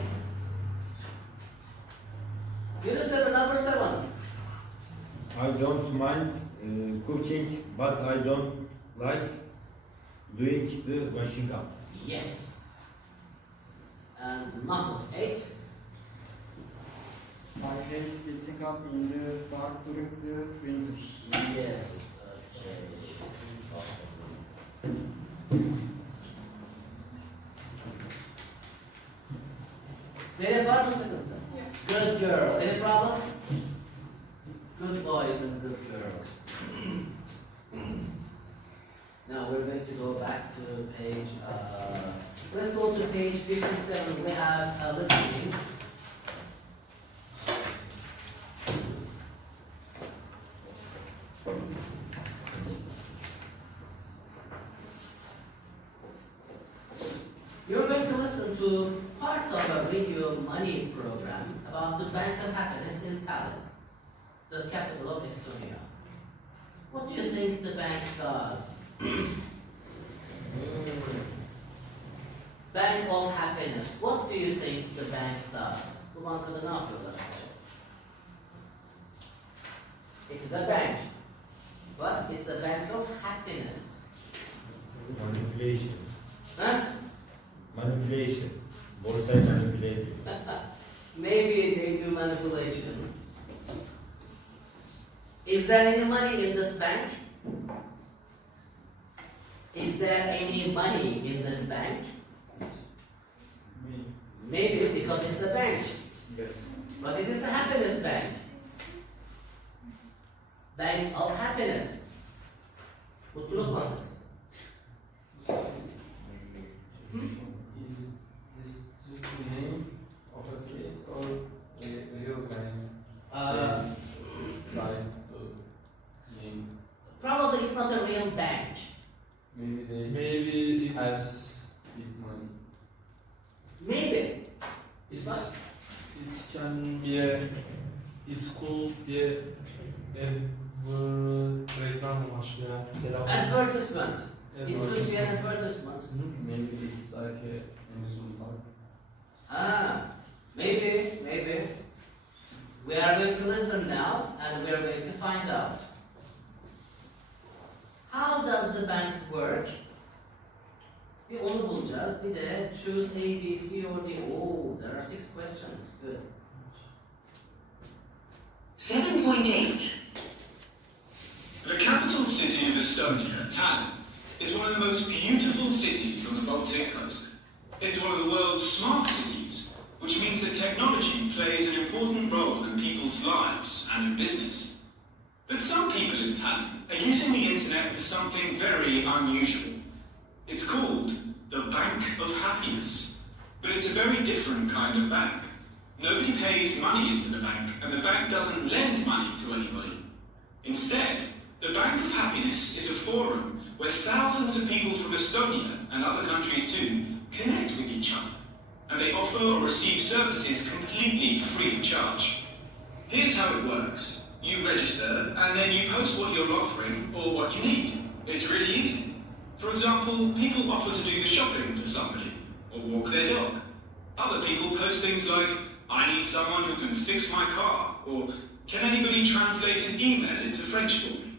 Unit 7, number 7. I don't mind cooking, but I don't like doing the washing up. Yes. And Mahmud 8. I hate getting up in the dark during the winter. Yes. Zeynep var mı sıkıntı? Good girl. Any problems? Good boys and good girls. Now we're going to go back to page, let's go to page 57. We have listening. You're going to listen to part of a radio money program about the Bank of Happiness in Tallinn, the capital of Estonia. What do you think the bank does? Bank of Happiness. What do you think the bank does? Bu bankada ne yapıyorlar? It is a bank, but it's a bank of happiness. Manipulation. Huh? Manipulation. Borsayı manipüle ediyor. Maybe they do manipulation. Is there any money in this bank? Is there any money in this bank? Maybe because it's a bank. Yes. But it is a happiness bank. Bank of happiness. Mutluluk bankası. Is this just the name of a place or a real kind? Try to name. Probably it's not a real bank. Maybe it has big money. Maybe. It's not. It can be a, it's could be a reklam amaçlı yani. Advertisement. It could be an advertisement. Maybe it's like a amusement park. Ah, maybe. We are going to listen now and we are going to find out. How does the bank work? Bir onu bulacağız. Bir de choose A, B, C or D. Oh, there are 6 questions. Good. 7.8. The capital city of Estonia, Tallinn, is one of the most beautiful cities on the Baltic coast. It's one of the world's smart cities, which means that technology plays an important role in people's lives and in business. But some people in Tallinn are using the internet for something very unusual. It's called the Bank of Happiness, but it's a very different kind of bank. Nobody pays money into the bank, and the bank doesn't lend money to anybody. Instead, the Bank of Happiness is a forum where thousands of people from Estonia, and other countries too, connect with each other, and they offer or receive services completely free of charge. Here's how it works. You register, and then you post what you're offering or what you need. It's really easy. For example, people offer to do the shopping for somebody, or walk their dog. Other people post things like, I need someone who can fix my car, or can anybody translate an email into French for me?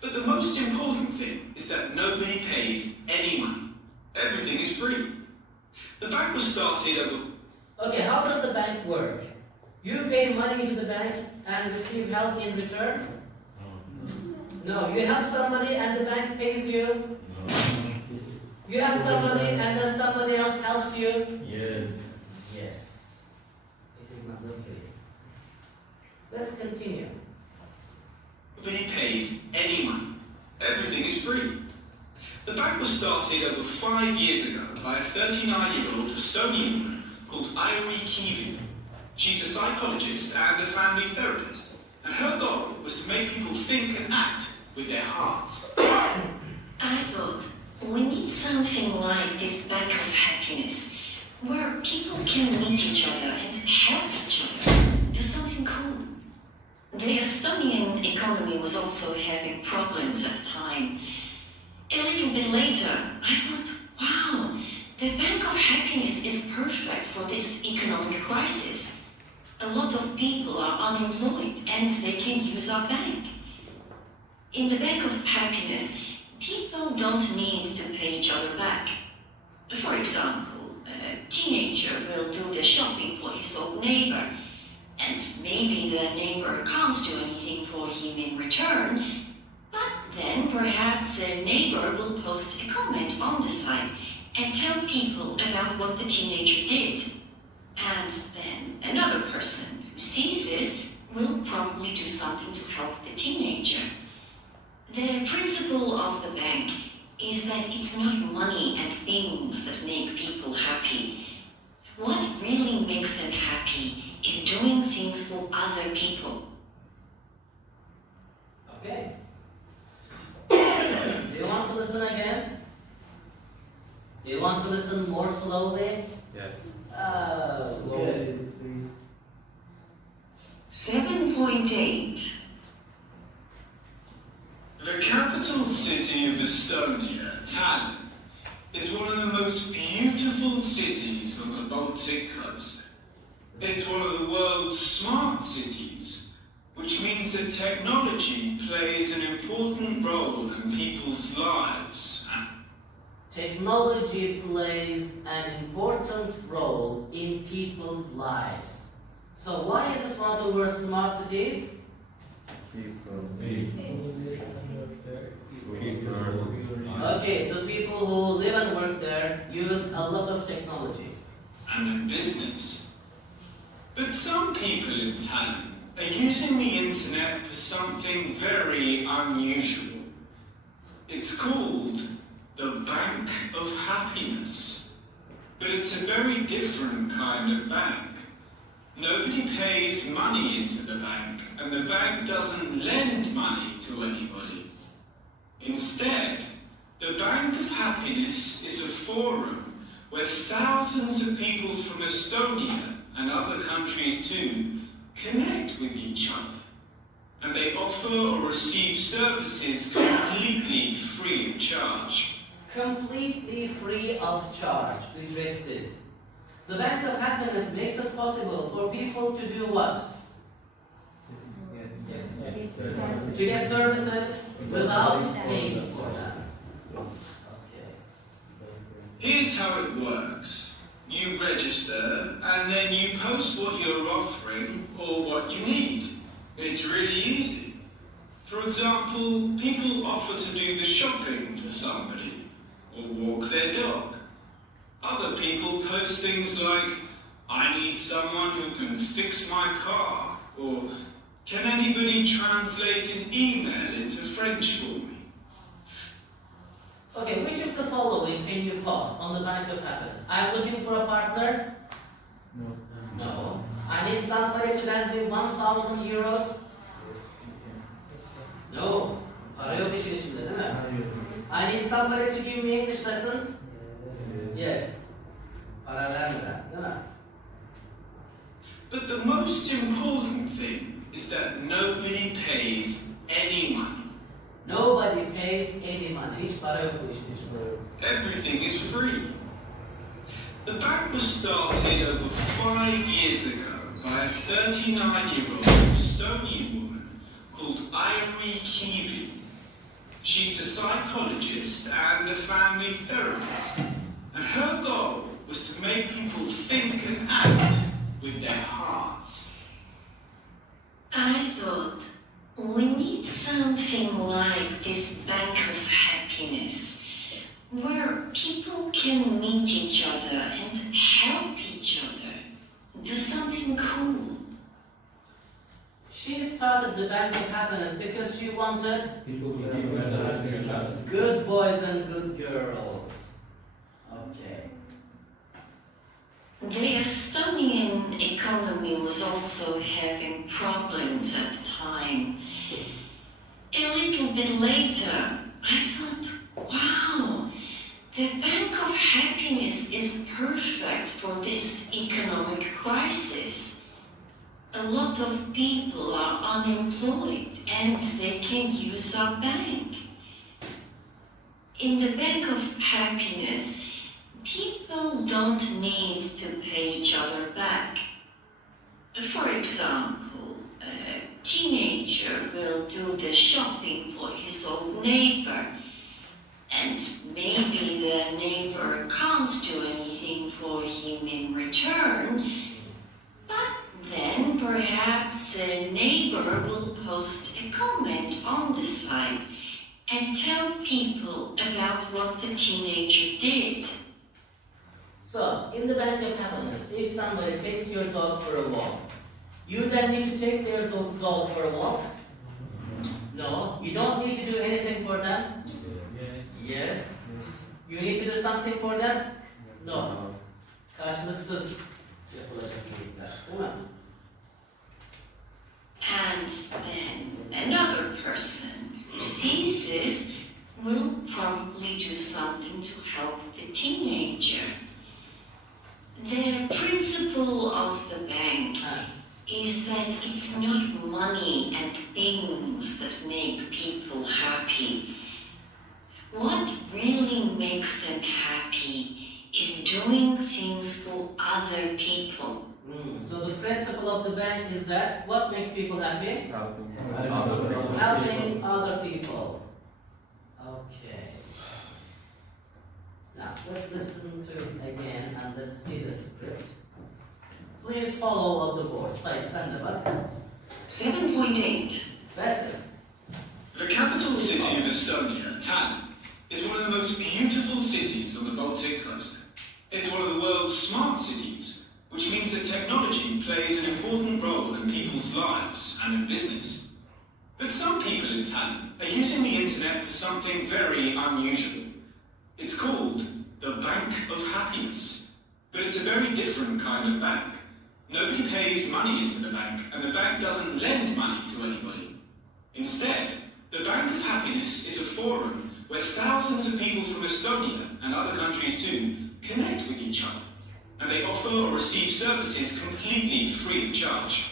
But the most important thing is that nobody pays any money. Everything is free. The bank was started over... Okay, how does the bank work? You pay money to the bank and receive help in return? No, you help somebody and the bank pays you? You help somebody and then somebody else helps you? Yes. Yes. It is not that way. Let's continue. nobody pays any money. Everything is free. The bank was started over 5 years ago by a 39-year-old Estonian woman called Airi Kivi. She's a psychologist and a family therapist, and her goal was to make people think and act with their hearts. I thought we need something like this Bank of Happiness, where people can meet each other and help each other, do something cool. The Estonian economy was also having problems at the time. A little bit later, I thought, wow, the Bank of Happiness is perfect for this economic crisis. A lot of people are unemployed and they can use our bank. In the Bank of Happiness, people don't need to pay each other back. For example, a teenager will do the shopping for his old neighbor, and maybe the neighbor can't do anything for him in return, but then perhaps the neighbor will post a comment on the site and tell people about what the teenager did. And then another person who sees this will probably do something to help the teenager. The principle of the bank is that it's not money and things that make people happy. What really makes them happy is doing things for other people. Okay. Do you want to listen again? Do you want to listen more slowly? Yes. Oh, good. 7.8. The capital city of Estonia, Tallinn, is one of the most beautiful cities on the Baltic coast. It's one of the world's smart cities, which means that technology plays an important role in people's lives. Technology plays an important role in people's lives. So why is it one of the world's smart cities? Okay, the people who live and work there use a lot of technology. And in business. But some people in Tallinn are using the internet for something very unusual. It's called the Bank of Happiness. But it's a very different kind of bank. Nobody pays money into the bank, and the bank doesn't lend money to anybody. Instead, the Bank of Happiness is a forum where thousands of people from Estonia and other countries too connect with each other. And they offer or receive services completely free of charge. Completely free of charge, ücretsiz. The Bank of Happiness makes it possible for people to do what? To get services without paying for them. Okay. Here's how it works. You register and then you post what you're offering or what you need. It's really easy. For example, people offer to do the shopping for somebody or walk their dog. Other people post things like, I need someone who can fix my car, or can anybody translate an email into French for me? Okay, which of the following can you post on the Bank of Happiness? I'm looking for a partner? No. No. I need somebody to lend me 1,000 euros? No. Para yok işin içinde değil mi? I need somebody to give me English lessons? Yes. Para vermeden, değil mi? But the most important thing is that nobody pays any money. Nobody pays any money. Hiç para yok bu işin içinde. Everything is free. The bank was started over 5 years ago by a 39-year-old Estonian woman called Airi Kivi. She's a psychologist and a family therapist, and her goal was to make people think and act with their hearts. I thought we need something like this Bank of Happiness, where people can meet each other and help each other, do something cool. She started the Bank of Happiness because she wanted People should have good boys and good girls. Okay. The Estonian economy was also having problems at the time. A little bit later, I thought, wow, the Bank of Happiness is perfect for this economic crisis. A lot of people are unemployed and they can use our bank. In the Bank of Happiness, people don't need to pay each other back. For example, a teenager will do the shopping for his old neighbor, and maybe the neighbor can't do anything for him in return, but then perhaps the neighbor will post a comment on the site and tell people about what the teenager did. So, in the Bank of Happiness, if somebody takes your dog for a walk, you then need to take their dog for a walk? No, you don't need to do anything for them? Yes. You need to do something for them? No. Karşılıksız yapılacak iyilikler, değil mi? And then another person who sees this will probably do something to help the teenager. The principle of the bank is that it's not money and things that make people happy. What really makes them happy is doing things for other people. So the principle of the bank is that what makes people happy? Helping other people. Okay. Now let's listen to it again and let's see the script. Please follow on the board. Sayın sen de bak. 7.8. Berkes. The capital city of Estonia, Tallinn, is one of the most beautiful cities on the Baltic coast. It's one of the world's smart cities, which means that technology plays an important role in people's lives and in business. But some people in Tallinn are using the internet for something very unusual. It's called the Bank of Happiness, but it's a very different kind of bank. Nobody pays money into the bank, and the bank doesn't lend money to anybody. Instead, the Bank of Happiness is a forum where thousands of people from Estonia, and other countries too, connect with each other, and they offer or receive services completely free of charge.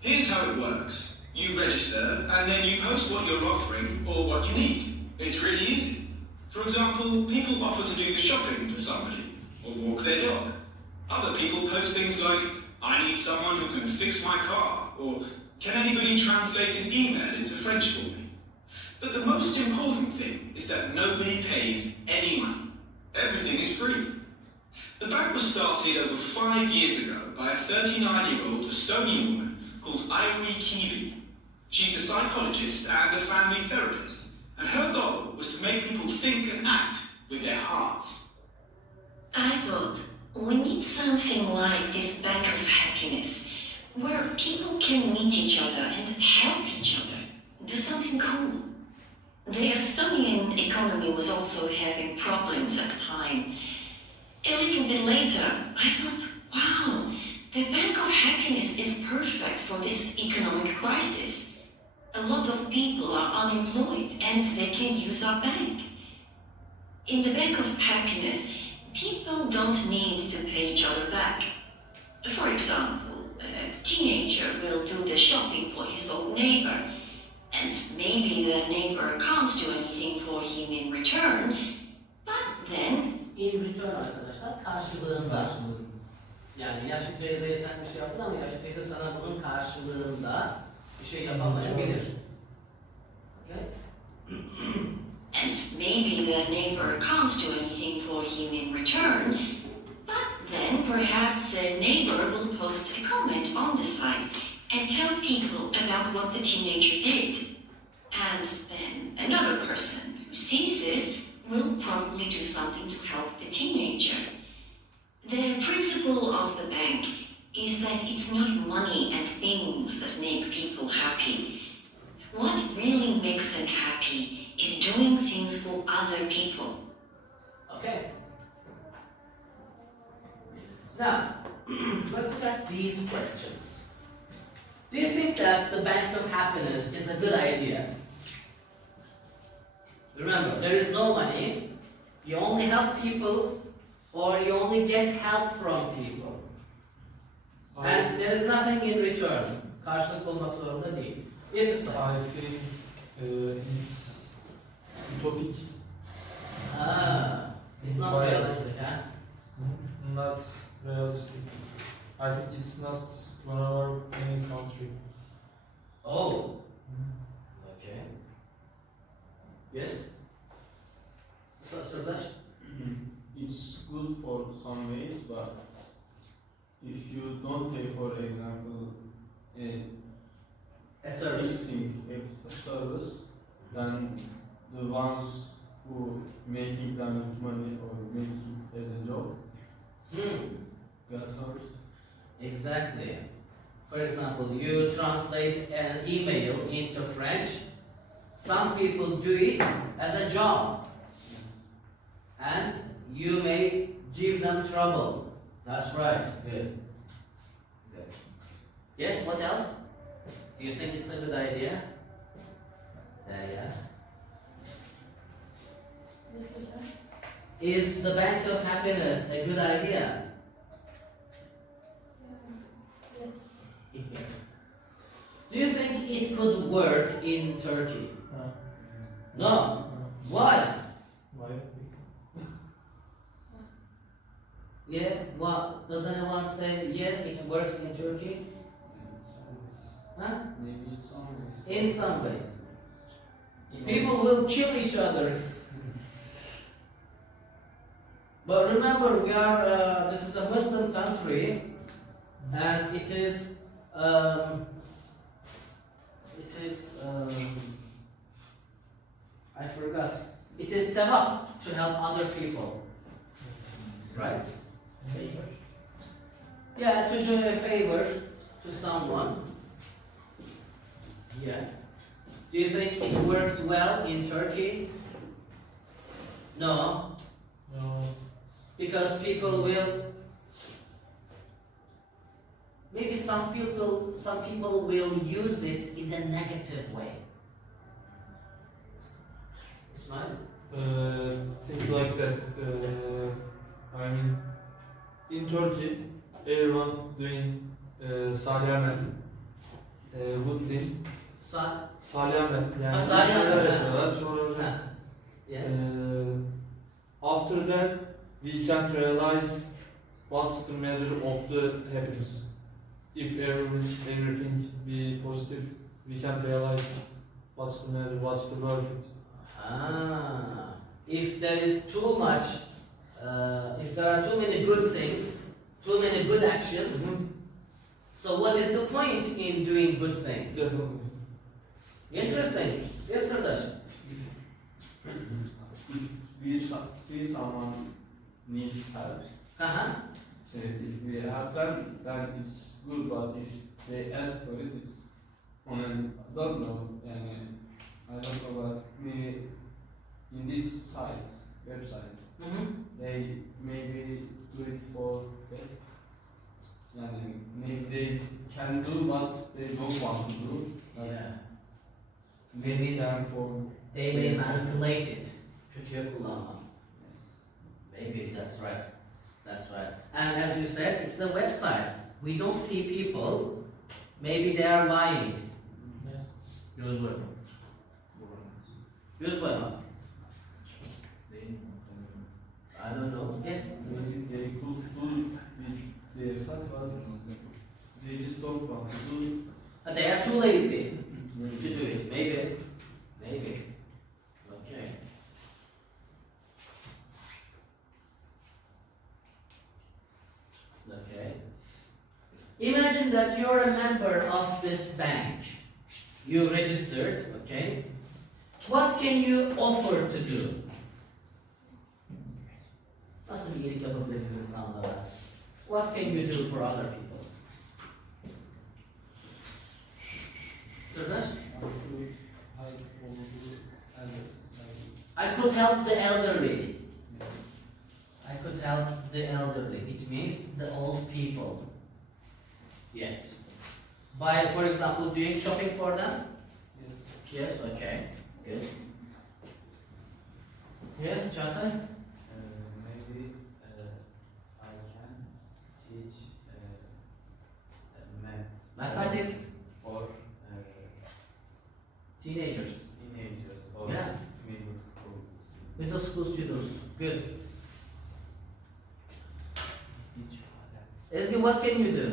Here's how it works. You register, and then you post what you're offering or what you need. It's really easy. For example, people offer to do the shopping for somebody, or walk their dog. Other people post things like, I need someone who can fix my car, or can anybody translate an email into French for me? But the most important thing is that nobody pays any money. Everything is free. The bank was started over 5 years ago by a 39-year-old Estonian woman called Airi Kivi. She's a psychologist and a family therapist, and her goal was to make people think and act with their hearts. I thought, we need something like this Bank of Happiness, where people can meet each other and help each other, do something cool. The Estonian economy was also having problems at the time. A little bit later, I thought, wow, the Bank of Happiness is perfect for this economic crisis. A lot of people are unemployed and they can use our bank. In the Bank of Happiness, people don't need to pay each other back. For example, a teenager will do the shopping for his old neighbor, and maybe the neighbor can't do anything for him in return, but then... In return arkadaşlar, karşılığında. Yani yaşlı teyzeye sen bir şey yaptın ama yaşlı teyze sana bunun karşılığında bir şey yapamayabilir. Okay? And maybe the neighbor can't do anything for him in return, but then perhaps the neighbor will post a comment on the site and tell people about what the teenager did. And then another person who sees this will probably do something to help the teenager. The principle of the bank is that it's not money and things that make people happy. What really makes them happy is doing things for other people. Okay. Now, let's look at these questions. Do you think that the Bank of Happiness is a good idea? Remember, there is no money. You only help people, or you only get help from people. And there is nothing in return. Karşılık olmak zorunda değil. Yes, it's like. I think it's utopic. It's not Why? realistic, huh? Not realistic. I think it's not one of our main country. Oh. Okay. Yes? Sardash? It's good for some ways, but if you don't pay, for example, A service. a service, then the ones who making them with money or making as a job get hurt. Exactly. For example, you translate an email into French. Some people do it as a job. And you may give them trouble. That's right. Good. Good. Yes, what else? Do you think it's a good idea? Yeah. Is the Bank of Happiness a good idea? Do you think it could work in Turkey? No. Why? Why? Yeah, what? Does anyone say yes, it works in Turkey? Huh? Maybe in some ways. In some ways. People will kill each other. But remember, we are, this is a Muslim country, and it is, I forgot. It is sevap to help other people. Right? Yeah, to do a favor to someone. Yeah. Do you think it works well in Turkey? No. No. Because people will, maybe some people will use it in a negative way. Ismail? Things like that. I mean, in Turkey, everyone doing salih amel, good thing. Salih amel. Yani salih amel, şeyler ha. yapıyorlar. Sonra Yes. after that, we can realize what's the matter of the happiness. If everything be positive, we can realize what's the matter, what's the worth. If there is too much, if there are too many good things, too many good actions, so what is the point in doing good things? Definitely. Interesting. Yes, Sardash? If we see someone needs help, if we help them, then it's good, but if they ask for it, it's on an, I don't know, I don't know, but in this website, they maybe do it for, maybe they can do what they don't want to do. Yeah. Maybe them for They may manipulate it. Kötüye kullanmak. Maybe that's right. That's right. And as you said, it's a website. We don't see people. Maybe they are lying. Yüz koyma. Yüz koyma. I don't know. Yes. maybe they could do which they thought about it. They just don't want to do it. They are too lazy to do it. Maybe. Maybe. Okay. Okay. Imagine that you're a member of this bank. You registered, okay? What can you offer to do? Nasıl bir iyilik yapabiliriz insanlara? What can you do for other people? Sırdaş? I I could help older elders. could help the elderly. I could help the elderly. It means the old people. Yes. By, for example, doing shopping for them? Yes. Yes, okay. Good. Yeah, Çağatay? Maybe I can teach math Mathematics? for Teenagers. teenagers or Yeah. middle school. Middle school students. Good. Ezgi, what can you do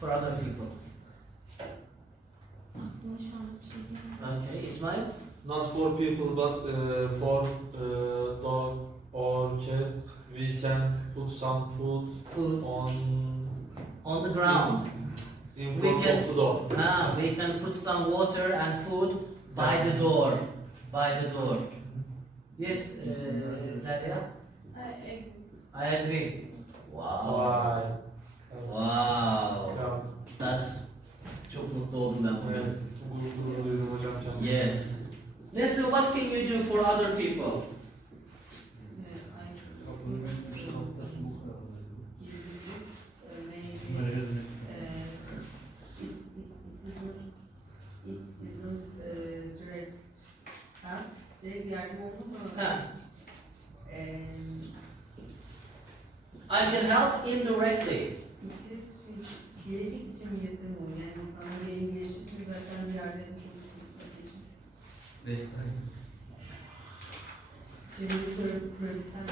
for other people? Aklıma şu an bir şey gelmedi. Okay, İsmail? Not for people, but for dog or cat, we can put some food Food on the ground. in We front can- of the door. We can put some water and food by the door. By the door. Yes, Derya? I agree. I agree. Wow. Vay. Wow. Ya, That's çok mutlu oldum ben bugün. evet, gurur duydum hocam kendime. Yes. Nesu, what can you do for other people? Ha. I can help indirectly. Gelecek için bir yatırım o. Yani sana bir yeni gelişi için zaten bir yerde yapmış olursun. Şimdi kurabilsen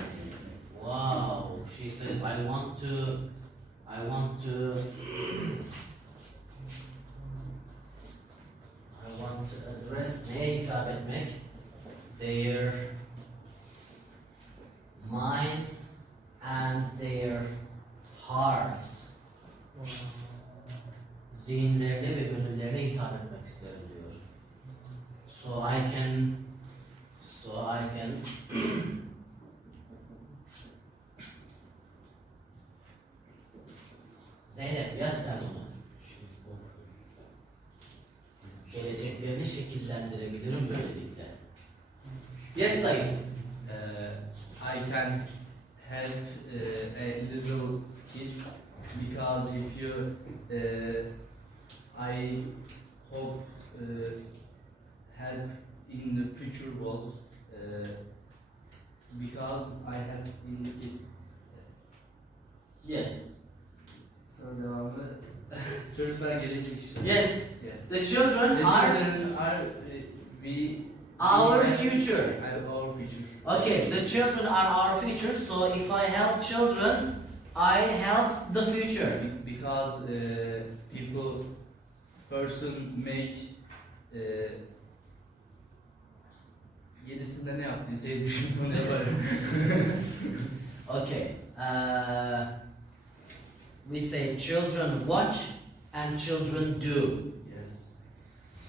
Wow. She says, I want to address, neye hitap etmek? Their minds and their hearts. Zihinlerine ve gönüllerine hitap etmek isterim diyor. So I can Zeynep yaz sen bunu. Geleceklerini şekillendirebilirim böylelikle. Yes, Sayın. I can help a little kids because if you, I hope help in the future world because I help in the kids. Yes. Sonra devamı çocuklar gelecek işte. Yes. Yes. The children The are children are our we- future. Our future. Okay, the children are our future, so if I help children, I help the future. Because person make yedisinde ne yaptıysa düşündüm ne yaparım. Okay, we say children watch and children do. Yes.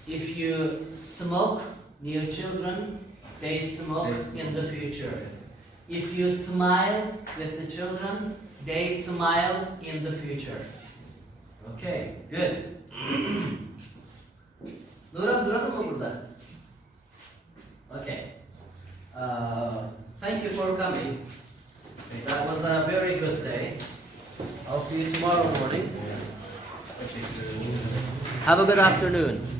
If you smoke near children, they smoke They in the future. Yes. If you smile with the children, they smile in the future. Okay, good. Nurhan, duralım mı burada? Okay. Thank you for coming. That was a very good day. I'll see you tomorrow morning. Have a good afternoon.